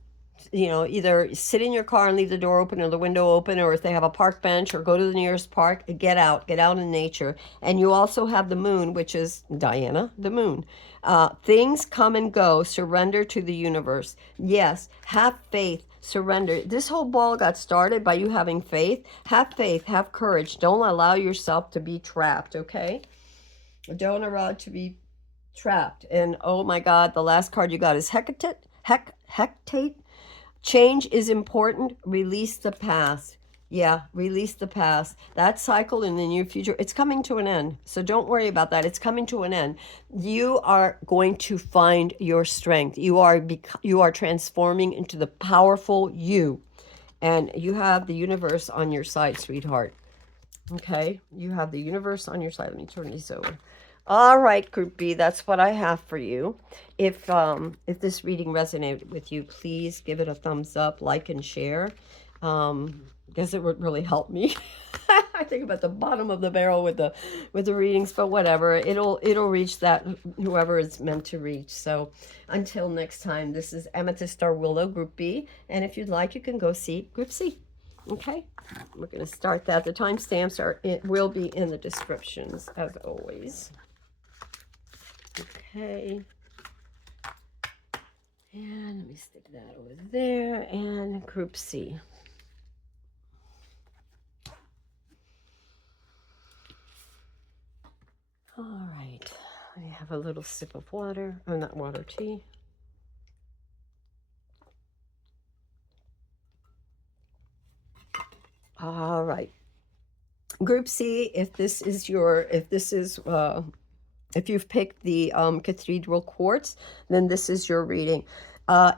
you know, either sit in your car and leave the door open or the window open, or if they have a park bench, or go to the nearest park, get out in nature. And you also have the moon, which is Diana, the moon. Things come and go. Surrender to the universe. Yes, have faith. Surrender. This whole ball got started by you having faith. Have faith. Have courage. Don't allow yourself to be trapped, okay? Don't allow to be trapped. And oh my God, the last card you got is Hecate. Change is important. Release the past. Yeah, release the past. That cycle in the near future, it's coming to an end. So don't worry about that. It's coming to an end. You are going to find your strength. You are transforming into the powerful you. And you have the universe on your side, sweetheart. Okay? You have the universe on your side. Let me turn these over. All right, Group B, that's what I have for you. If this reading resonated with you, please give it a thumbs up, like, and share. Because it would really help me. I think about the bottom of the barrel with the readings, but whatever. It'll reach that whoever it's meant to reach. So until next time, this is Amethyst Star Willow, Group B, and if you'd like, you can go see Group C. Okay, we're going to start that. The timestamps will be in the descriptions as always. Okay, and let me stick that over there, and Group C. All right, I have a little sip of water, or not water, tea. All right, Group C, if you've picked the Cathedral Quartz, then this is your reading.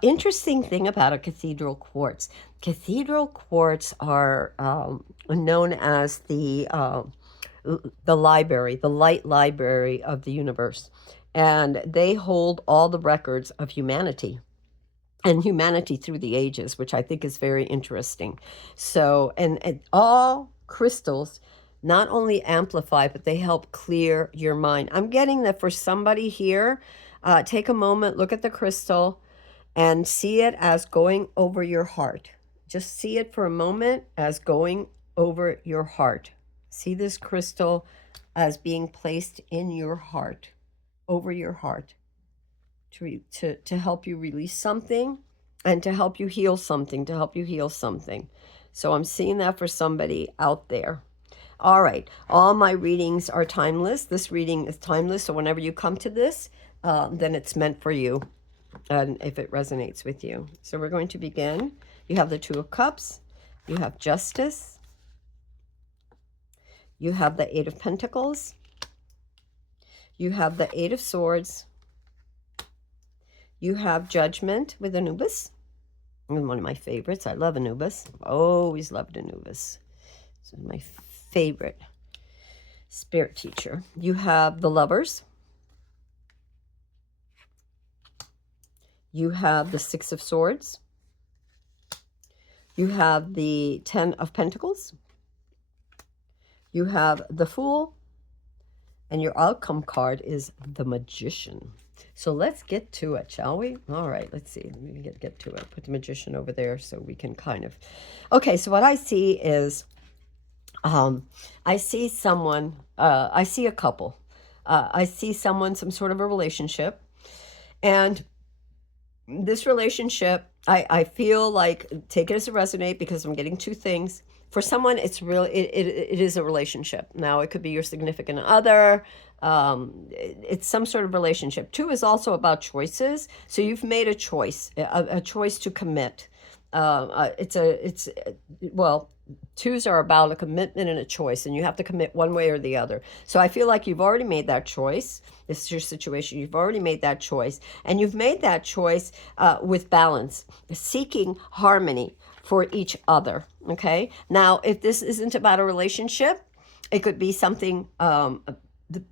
Interesting thing about a Cathedral Quartz. Cathedral Quartz are known as the library, the light library of the universe. And they hold all the records of humanity and humanity through the ages, which I think is very interesting. So, and all crystals not only amplify, but they help clear your mind. I'm getting that for somebody here, take a moment, look at the crystal, and see it as going over your heart. Just see it for a moment as going over your heart. See this crystal as being placed in your heart, over your heart, to help you release something and to help you heal something, So I'm seeing that for somebody out there. All right, all my readings are timeless. This reading is timeless, so whenever you come to this, then it's meant for you, and if it resonates with you. So we're going to begin. You have the Two of Cups, you have Justice, you have the Eight of Pentacles, you have the Eight of Swords, you have Judgment with Anubis, and one of my favorites. I love Anubis. I've always loved Anubis. It's my favorite spirit teacher. You have the Lovers. You have the Six of Swords. You have the Ten of Pentacles. You have the Fool. And your outcome card is the Magician. So let's get to it, shall we? All right, let's see. Let me get to it. Put the Magician over there so we can kind of... Okay, so what I see is... I see someone, I see a couple. I see someone, some sort of a relationship. And this relationship, I feel like, take it as a resonate because I'm getting two things. For someone, it's real. It is a relationship. Now, it could be your significant other. It's some sort of relationship. Two is also about choices. So you've made a choice, a choice to commit. Well, twos are about a commitment and a choice, and you have to commit one way or the other. So I feel like you've already made that choice. This is your situation. You've already made that choice, and you've made that choice with balance, seeking harmony for each other. Okay. Now, if this isn't about a relationship, it could be something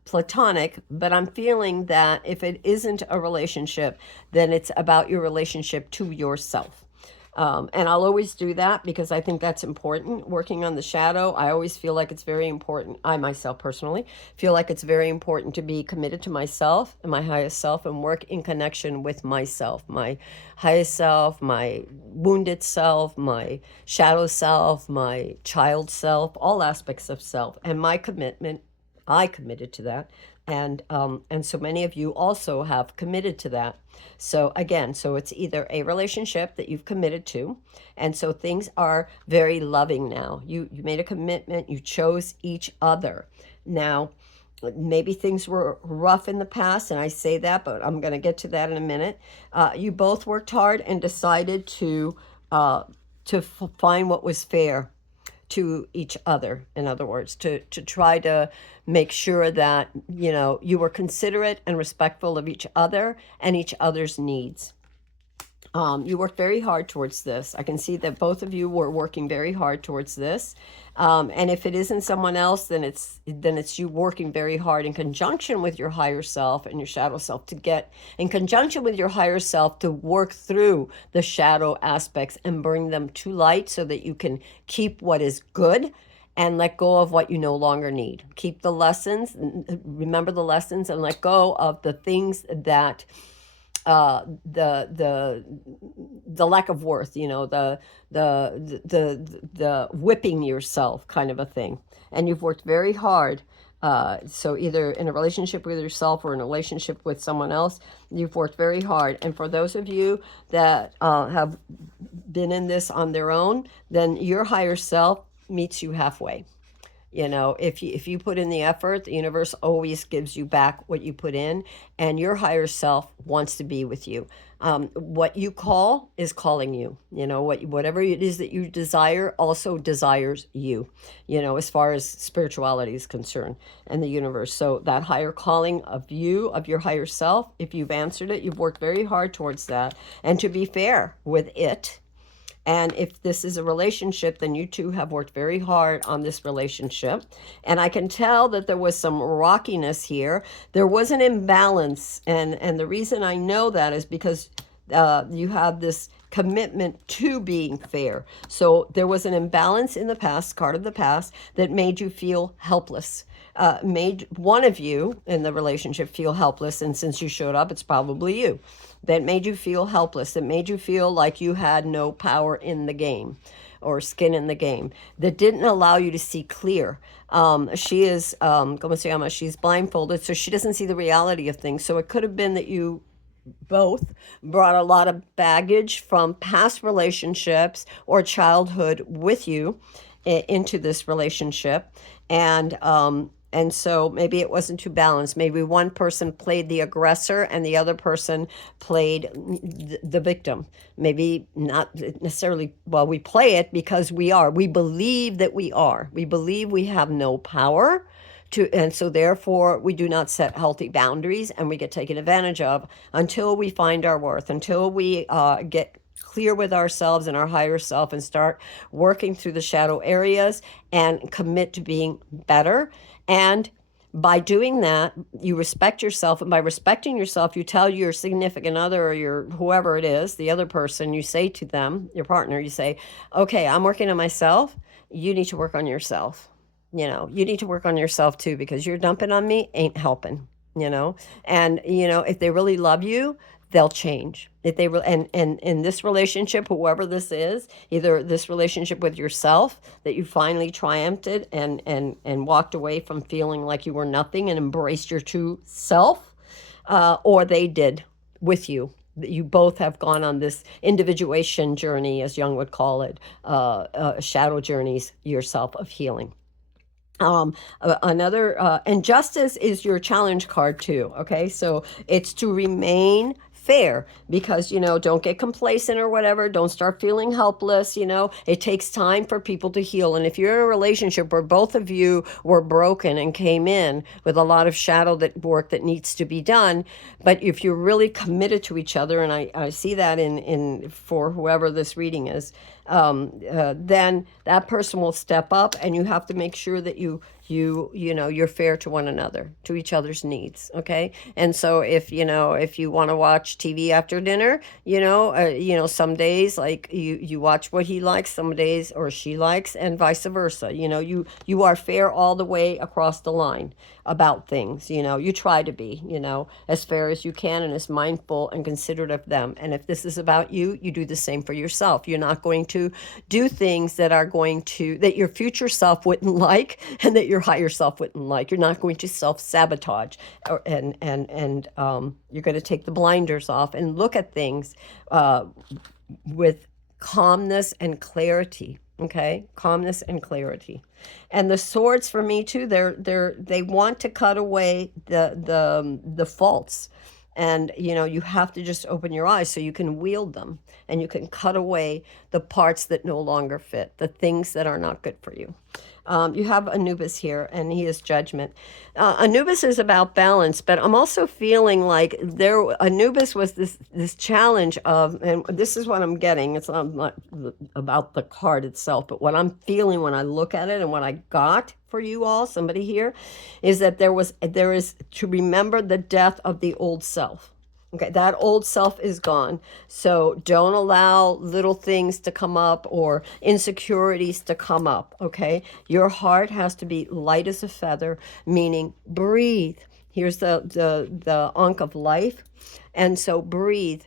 platonic, but I'm feeling that if it isn't a relationship, then it's about your relationship to yourself. And I'll always do that because I think that's important. Working on the shadow, I always feel like it's very important. I myself personally feel like it's very important to be committed to myself and my highest self and work in connection with myself, my highest self, my wounded self, my shadow self, my child self, all aspects of self. And my commitment, I committed to that. And so many of you also have committed to that. So again, so it's either a relationship that you've committed to, and so things are very loving now. You made a commitment, you chose each other. Now, maybe things were rough in the past, and I say that, but I'm going to get to that in a minute. You both worked hard and decided to find what was fair, to each other. In other words, to try to make sure that, you know, you were considerate and respectful of each other and each other's needs. You worked very hard towards this. I can see that both of you were working very hard towards this. And if it isn't someone else, then it's you working very hard in conjunction with your higher self and your shadow self to get in conjunction with your higher self to work through the shadow aspects and bring them to light so that you can keep what is good and let go of what you no longer need. Keep the lessons, remember the lessons, and let go of the things that the lack of worth, you know, the whipping yourself kind of a thing. And you've worked very hard. So either in a relationship with yourself or in a relationship with someone else, you've worked very hard. And for those of you that have been in this on their own, then your higher self meets you halfway. You know, if you put in the effort, the universe always gives you back what you put in, and your higher self wants to be with you. What you call is calling you. You know, whatever it is that you desire also desires you, you know, as far as spirituality is concerned and the universe. So that higher calling of you, of your higher self, if you've answered it, you've worked very hard towards that. And to be fair with it, and if this is a relationship, then you two have worked very hard on this relationship. And I can tell that there was some rockiness here. There was an imbalance. And the reason I know that is because you have this commitment to being fair. So there was an imbalance in the past, card of the past, that made you feel helpless. Made one of you in the relationship feel helpless. And since you showed up, it's probably you. That made you feel helpless, that made you feel like you had no power in the game or skin in the game, that didn't allow you to see clear. She is, como se llama, she's blindfolded, so she doesn't see the reality of things. So it could have been that you both brought a lot of baggage from past relationships or childhood with you into this relationship. And so maybe it wasn't too balanced. Maybe one person played the aggressor and the other person played the victim. Maybe not necessarily, well, we play it because we believe that we are. We believe we have no power and so therefore we do not set healthy boundaries and we get taken advantage of until we find our worth, until we get clear with ourselves and our higher self and start working through the shadow areas and commit to being better. And by doing that, you respect yourself. And by respecting yourself, you tell your significant other or your whoever it is, the other person, you say to them, your partner, you say, okay, I'm working on myself. You need to work on yourself. You know, you need to work on yourself too, because you're dumping on me ain't helping, you know. And, you know, if they really love you, they'll change. If they and in this relationship, whoever this is, either this relationship with yourself that you finally triumphed it and walked away from feeling like you were nothing and embraced your true self, or they did with you. You both have gone on this individuation journey, as Jung would call it, shadow journeys yourself of healing. And justice is your challenge card too. Okay. So it's to remain fair because, you know, don't get complacent or whatever. Don't start feeling helpless. You know, it takes time for people to heal. And if you're in a relationship where both of you were broken and came in with a lot of shadow work that needs to be done, but if you're really committed to each other, and I see that in for whoever this reading is, then that person will step up, and you have to make sure that you know you're fair to one another, to each other's needs. Okay. And so if you want to watch TV after dinner, some days like you watch what he likes, some days or she likes, and vice versa. You are fair all the way across the line about things. You try to be as fair as you can and as mindful and considerate of them. And if this is about you, you do the same for yourself. You're not going to do things that your future self wouldn't like and that your higher self wouldn't like. You're not going to self-sabotage, and you're going to take the blinders off and look at things with calmness and clarity. Okay, calmness and clarity. And the swords for me too, they want to cut away the faults. And, you know, you have to just open your eyes so you can wield them and you can cut away the parts that no longer fit, the things that are not good for you. You have Anubis here, and he is judgment. Anubis is about balance, but I'm also feeling like Anubis was this challenge of, and this is what I'm getting. It's not about the card itself, but what I'm feeling when I look at it and what I got for you all, somebody here, is that there is to remember the death of the old self. Okay, that old self is gone. So don't allow little things to come up or insecurities to come up. Okay, your heart has to be light as a feather, meaning breathe. Here's the Ankh of life. And so breathe.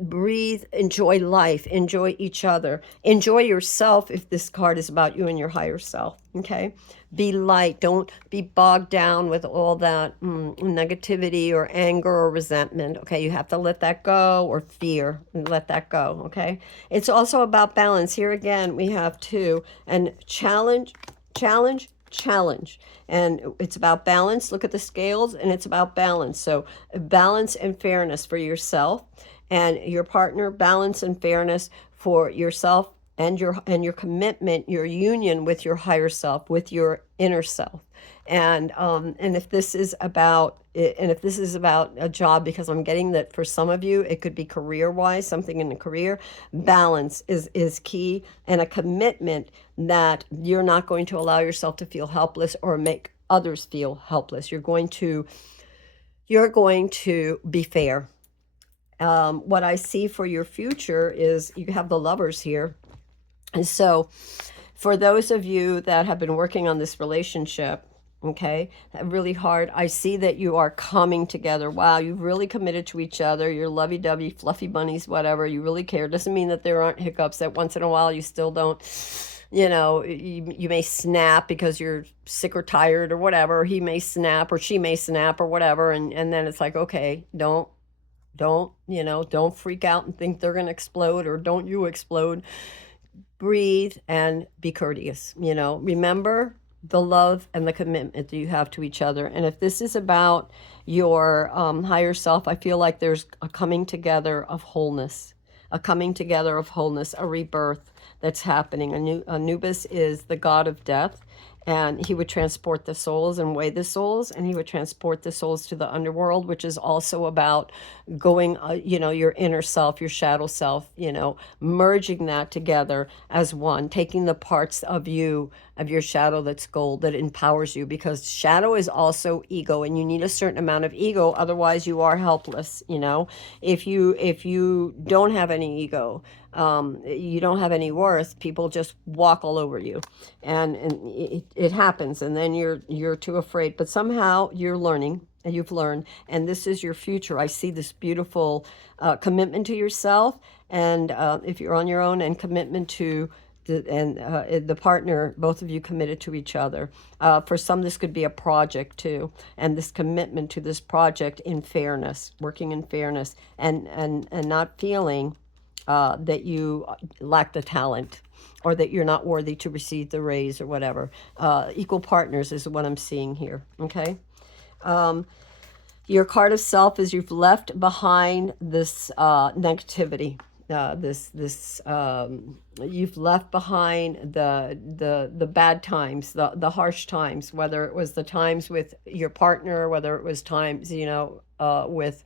Breathe, enjoy life, enjoy each other, enjoy yourself if this card is about you and your higher self. Okay, be light, don't be bogged down with all that negativity or anger or resentment. Okay, you have to let that go, or fear, and let that go. Okay, it's also about balance. Here again we have two, and challenge, challenge, challenge, and it's about balance. Look at the scales, and it's about balance. So balance and fairness for yourself and your partner, balance and fairness for yourself and your commitment, your union with your higher self, with your inner self. And if this is about a job, because I'm getting that for some of you it could be career wise, something in the career, balance is key, and a commitment that you're not going to allow yourself to feel helpless or make others feel helpless. You're going to be fair. What I see for your future is you have the Lovers here. And so for those of you that have been working on this relationship, okay, really hard, I see that you are coming together. Wow, you've really committed to each other. You're lovey-dovey, fluffy bunnies, whatever. You really care. Doesn't mean that there aren't hiccups, that once in a while you still don't, you know, you may snap because you're sick or tired or whatever. He may snap or she may snap or whatever. And then it's like, okay, don't freak out and think they're going to explode, or don't you explode. Breathe and be courteous. Remember the love and the commitment that you have to each other. And if this is about your higher self, I feel like there's a coming together of wholeness, a rebirth that's happening. Anubis is the god of death, and he would transport the souls and weigh the souls, and he would transport the souls to the underworld, which is also about going, your inner self, your shadow self, merging that together as one, taking the parts of you, of your shadow that's gold, that empowers you, because shadow is also ego, and you need a certain amount of ego, otherwise you are helpless. If you don't have any ego, you don't have any worth, people just walk all over you, and it happens, and then you're too afraid, but somehow you're learning, and you've learned, and this is your future. I see this beautiful commitment to yourself, and if you're on your own, and commitment to the partner, both of you committed to each other. For some, this could be a project too, and this commitment to this project in fairness, working in fairness, and not feeling that you lack the talent, or that you're not worthy to receive the raise or whatever. Equal partners is what I'm seeing here. Okay. Your card of self is you've left behind this negativity. You've left behind the bad times, the harsh times, whether it was the times with your partner, whether it was times, with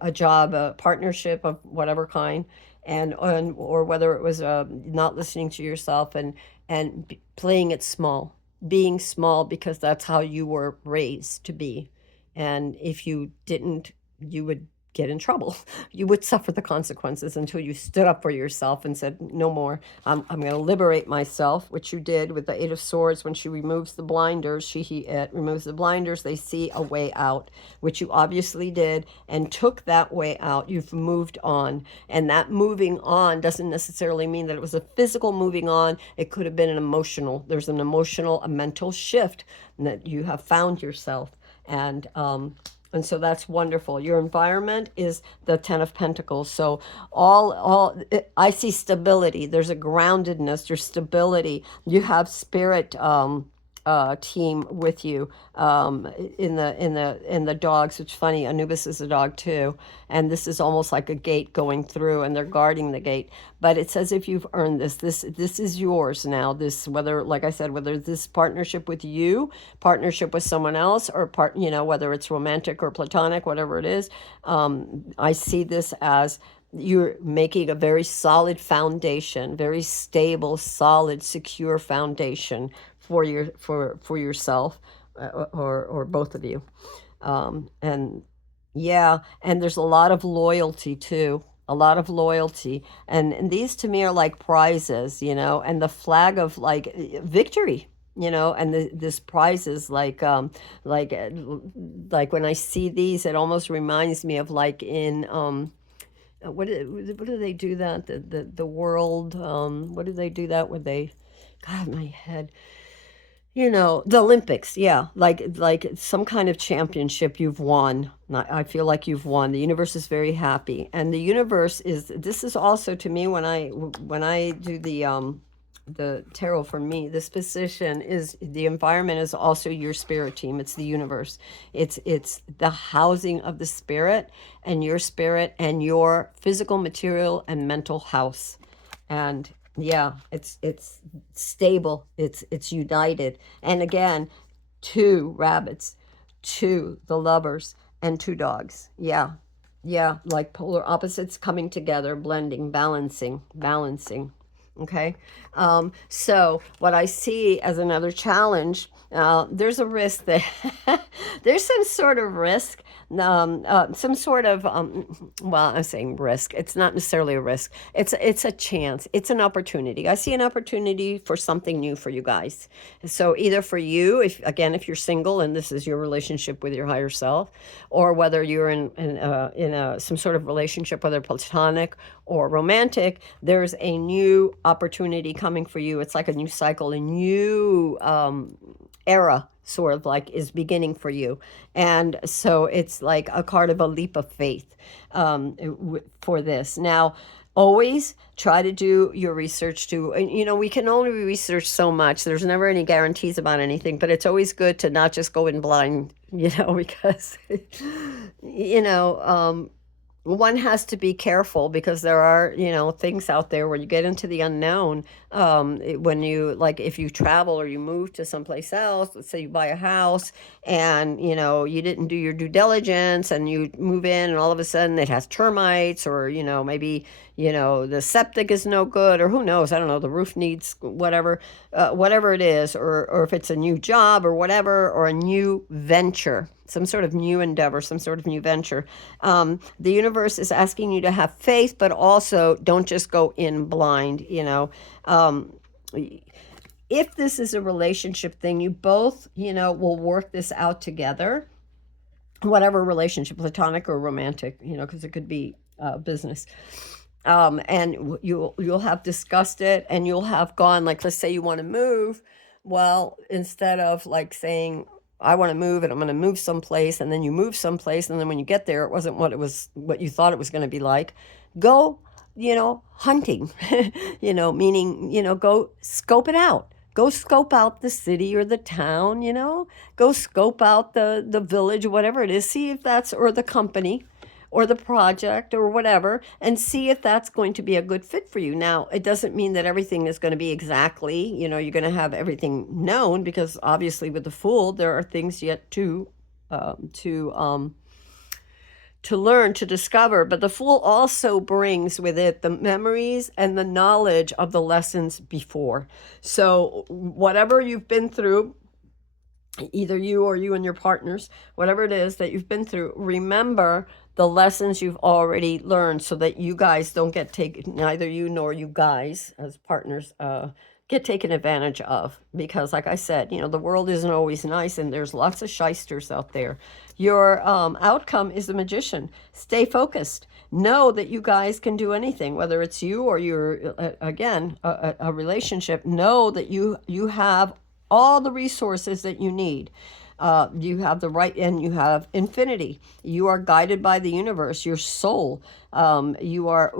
a job, a partnership of whatever kind, or whether it was not listening to yourself and playing it small, being small, because that's how you were raised to be. And if you didn't, you would get in trouble. You would suffer the consequences until you stood up for yourself and said, no more. I'm going to liberate myself, which you did with the Eight of Swords. When she removes the blinders, it removes the blinders, they see a way out, which you obviously did and took that way out. You've moved on. And that moving on doesn't necessarily mean that it was a physical moving on. It could have been there's an emotional, a mental shift that you have found yourself. And so that's wonderful. Your environment is the Ten of Pentacles. So I see stability. There's a groundedness. There's stability. You have spirit team with you in the dogs. It's funny, Anubis is a dog too, and this is almost like a gate going through, and they're guarding the gate. But it says if you've earned this is yours now. This, whether, like I said, whether this partnership with you, partnership with someone else, or whether it's romantic or platonic, whatever it is, I see this as you're making a very solid foundation, very stable, solid, secure foundation for yourself, or both of you. And yeah, and there's a lot of loyalty too. A lot of loyalty. And these to me are like prizes, and the flag of like victory, and this prize is like like when I see these, it almost reminds me of like in what do they do that the world, what do they do that when they, God, my head, the Olympics, yeah, like some kind of championship you've won. I feel like you've won. The universe is very happy, and the universe is. This is also to me when I do the tarot. For me, this position is the environment is also your spirit team. It's the universe. It's the housing of the spirit and your physical, material, and mental house, and yeah, it's stable. It's united. And again, 2 rabbits, 2 the lovers, and 2 dogs. Yeah. Yeah, like polar opposites coming together, blending, balancing. Okay. So what I see as another challenge, there's a risk that there's some sort of risk, some sort of, well, I'm saying risk. It's not necessarily a risk. It's a chance. It's an opportunity. I see an opportunity for something new for you guys. So either for you, if you're single and this is your relationship with your higher self, or whether you're in some sort of relationship, whether platonic or romantic, there's a new opportunity coming for you. It's like a new cycle, a new era sort of like is beginning for you. And so it's like a card of a leap of faith for this. Now, always try to do your research too. We can only research so much. There's never any guarantees about anything, but it's always good to not just go in blind, because, one has to be careful because there are, things out there where you get into the unknown. When you, like, if you travel or you move to someplace else, let's say you buy a house and, you didn't do your due diligence and you move in and all of a sudden it has termites, or, maybe, the septic is no good, or who knows, I don't know, the roof needs whatever it is, or if it's a new job or whatever, or a new venture, some sort of new endeavor, some sort of new venture. The universe is asking you to have faith, but also don't just go in blind, If this is a relationship thing, you both, will work this out together, whatever relationship, platonic or romantic, because it could be business. And you'll have discussed it, and you'll have gone, like, let's say you want to move. Well, instead of like saying, I want to move and I'm going to move someplace, and then you move someplace, and then when you get there, it wasn't what you thought it was going to be like. Go, hunting, meaning, go scope it out. Go scope out the city or the town, go scope out the village, whatever it is. See if that's, or the company or the project or whatever, and see if that's going to be a good fit for you. Now, it doesn't mean that everything is going to be exactly, you're going to have everything known, because obviously with the Fool, there are things yet to learn, to discover. But the Fool also brings with it the memories and the knowledge of the lessons before. So whatever you've been through, either you or you and your partners, whatever it is that you've been through, remember the lessons you've already learned, so that you guys don't get taken, neither you nor you guys as partners get taken advantage of. Because like I said, the world isn't always nice, and there's lots of shysters out there. Your outcome is the Magician. Stay focused. Know that you guys can do anything, whether it's you or your, again, a relationship. Know that you have all the resources that you need. You have the right, and you have infinity. You are guided by the universe, your soul. You are,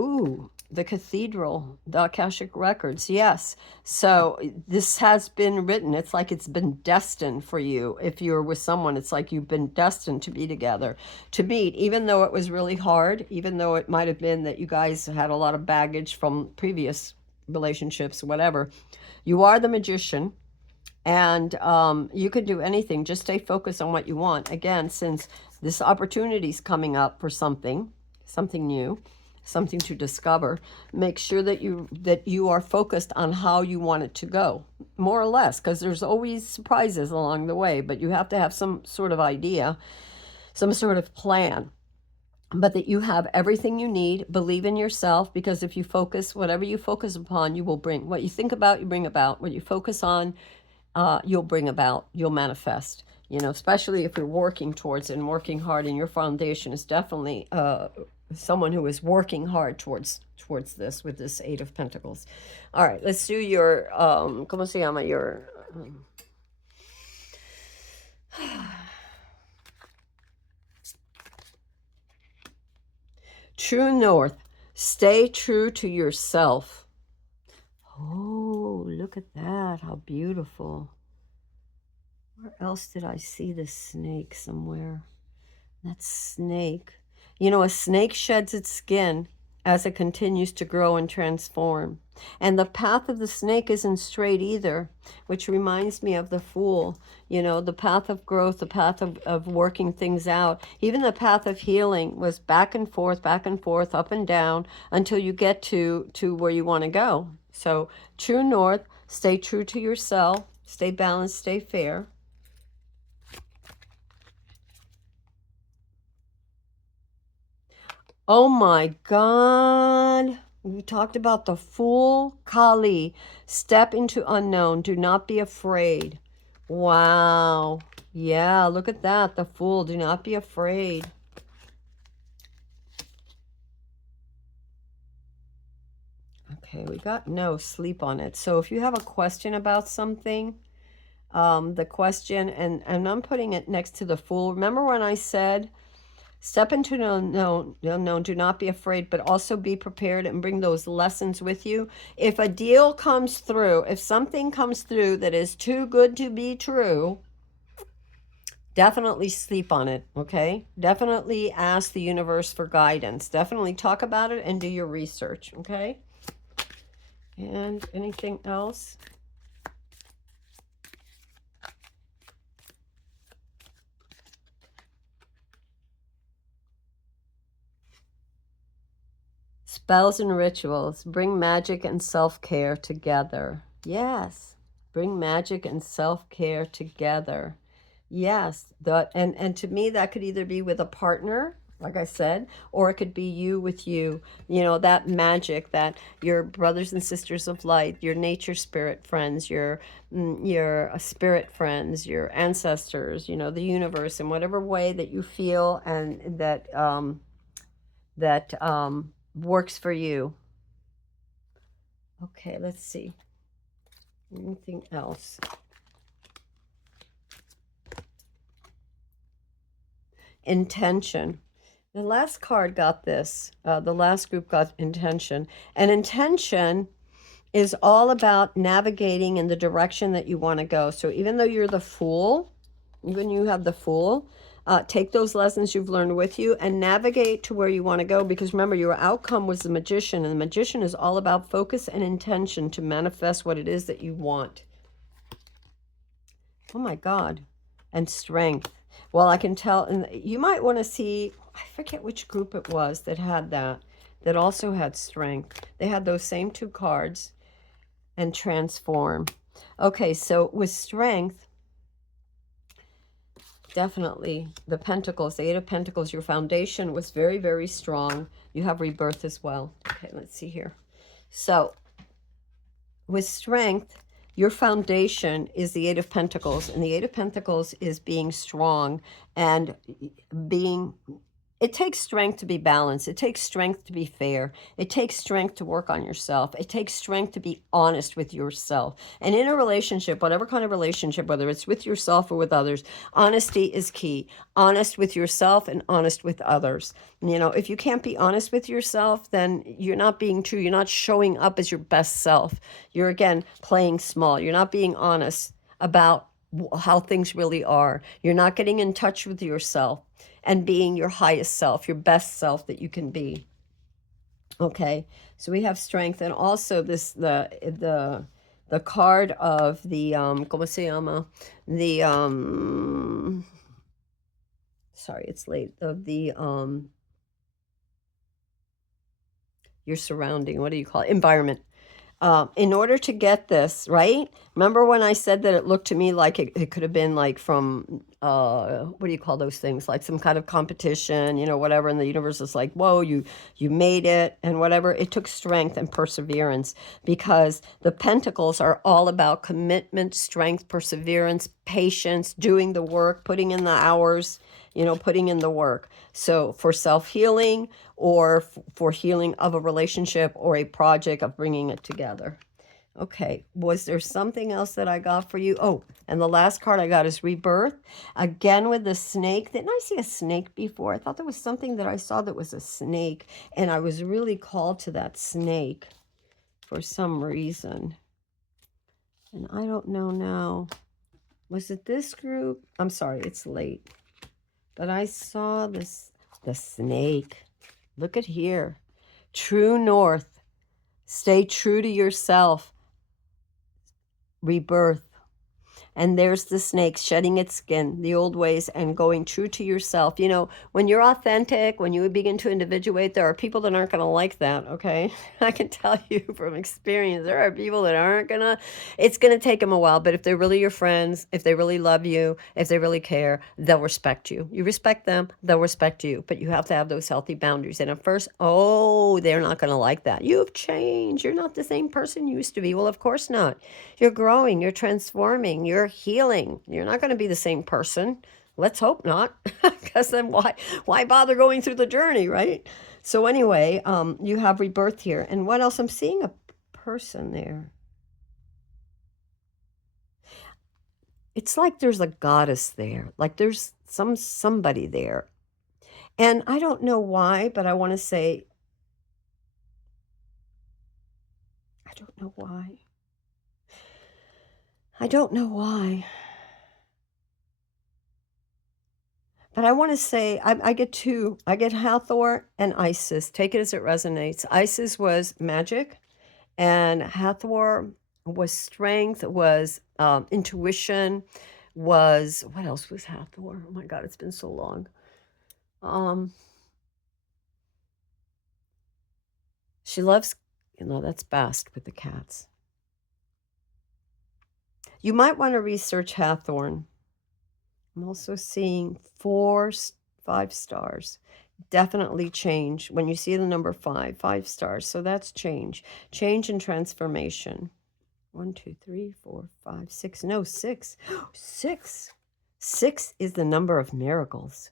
the cathedral, the Akashic records. Yes. So this has been written. It's like it's been destined for you. If you're with someone, it's like you've been destined to be together, to meet, even though it was really hard, even though it might have been that you guys had a lot of baggage from previous relationships, whatever. You are the magician. And you can do anything. Just stay focused on what you want. Again, since this opportunity is coming up for something new, something to discover, make sure that you are focused on how you want it to go, more or less, because there's always surprises along the way, but you have to have some sort of idea, some sort of plan. But that you have everything you need. Believe in yourself, because if you focus, whatever you focus upon, you will bring. What you think about, you bring about. What you focus on, you'll bring about, you'll manifest, especially if you're working towards it and working hard, and your foundation is definitely someone who is working hard towards this with this Eight of Pentacles. All right, let's do your, ¿cómo se llama? Your, True North, stay true to yourself. Oh, look at that. How beautiful. Where else did I see the snake somewhere? That snake. A snake sheds its skin as it continues to grow and transform. And the path of the snake isn't straight either, which reminds me of the Fool. The path of growth, the path of working things out. Even the path of healing was back and forth, up and down, until you get to where you want to go. So true north, stay true to yourself, stay balanced, stay fair. Oh my God. We talked about the Fool, Kali. Step into unknown. Do not be afraid. Wow. Yeah, look at that. The Fool. Do not be afraid. Okay, we got no sleep on it. So if you have a question about something, the question, and I'm putting it next to the Fool. Remember when I said, step into the unknown, do not be afraid, but also be prepared and bring those lessons with you. If a deal comes through, if something comes through that is too good to be true, definitely sleep on it, okay? Definitely ask the universe for guidance. Definitely talk about it and do your research, okay? And anything else? Spells and rituals. Bring magic and self-care together. Yes. Bring magic and self-care together. Yes. And to me, that could either be with a partner, like I said, or it could be you with you. That magic, that your brothers and sisters of light, your nature spirit friends, your spirit friends, your ancestors, the universe, in whatever way that you feel and that works for you. Okay, let's see. Anything else? Intention. The last card got this. The last group got intention. And intention is all about navigating in the direction that you want to go. So even though you're the Fool, even you have the Fool, take those lessons you've learned with you and navigate to where you want to go, because remember, your outcome was the Magician, and the Magician is all about focus and intention to manifest what it is that you want. Oh my God. And strength. Well, I can tell, and you might want to see, I forget which group it was that had that also had strength. They had those same two cards, and transform. Okay, so with strength, definitely the Pentacles, the Eight of Pentacles, your foundation was very, very strong. You have rebirth as well. Okay, let's see here. So with strength, your foundation is the Eight of Pentacles, and the Eight of Pentacles is being strong and being it takes strength to be balanced. It takes strength to be fair. It takes strength to work on yourself. It takes strength to be honest with yourself. And in a relationship, whatever kind of relationship, whether it's with yourself or with others, honesty is key. Honest with yourself and honest with others. You know, if you can't be honest with yourself, then you're not being true. You're not showing up as your best self. You're, again, playing small. You're not being honest about how things really are. You're not getting in touch with yourself and being your highest self, your best self that you can be. Okay, so we have strength, and also this the card of the ¿cómo se llama? The sorry, it's late. Of the your surrounding, what do you call it? Environment. In order to get this, right? Remember when I said that it looked to me like it could have been like from, what do you call those things? Like some kind of competition, you know, whatever. And the universe is like, whoa, you made it and whatever. It took strength and perseverance, because the pentacles are all about commitment, strength, perseverance, patience, doing the work, putting in the hours, you know, putting in the work. So for self-healing, or for healing of a relationship or a project of bringing it together. Okay, was there something else that I got for you? Oh, and the last card I got is rebirth. Again with the snake. Didn't I see a snake before? I thought there was something that I saw that was a snake, and I was really called to that snake for some reason. And I don't know now. Was it this group? I'm sorry, it's late. But I saw this, the snake. Look at here. True north. Stay true to yourself. Rebirth. And there's the snake shedding its skin, the old ways, and going true to yourself. You know, when you're authentic, when you begin to individuate, there are people that aren't going to like that, okay? I can tell you from experience, there are people that aren't going to, it's going to take them a while, but if they're really your friends, if they really love you, if they really care, they'll respect you. You respect them, they'll respect you, but you have to have those healthy boundaries. And at first, oh, they're not going to like that. You've changed. You're not the same person you used to be. Well, of course not. You're growing, you're transforming, you're healing. You're not going to be the same person. Let's hope not, because then why bother going through the journey, right? So anyway, you have rebirth here. And what else? I'm seeing a person there. It's like there's a goddess there, like there's somebody there. And I don't know why, but I want to say, I don't know why. I don't know why. But I want to say, I get two. I get Hathor and Isis. Take it as it resonates. Isis was magic, and Hathor was strength, was intuition, was, what else was Hathor? Oh my God, it's been so long. She loves, you know, that's Bast with the cats. You might want to research Hathorn. I'm also seeing 5 stars. Definitely change. When you see the number 5 stars. So that's change. Change and transformation. 1, 2, 3, 4, 5, 6. No, 6. 6. 6 is the number of miracles.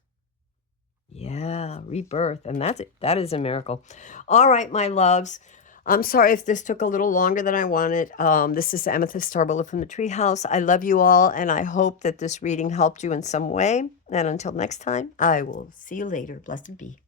Yeah, rebirth. And that is a miracle. All right, my loves. I'm sorry if this took a little longer than I wanted. This is Amethyst Starbelow from the Treehouse. I love you all, and I hope that this reading helped you in some way. And until next time, I will see you later. Blessed be.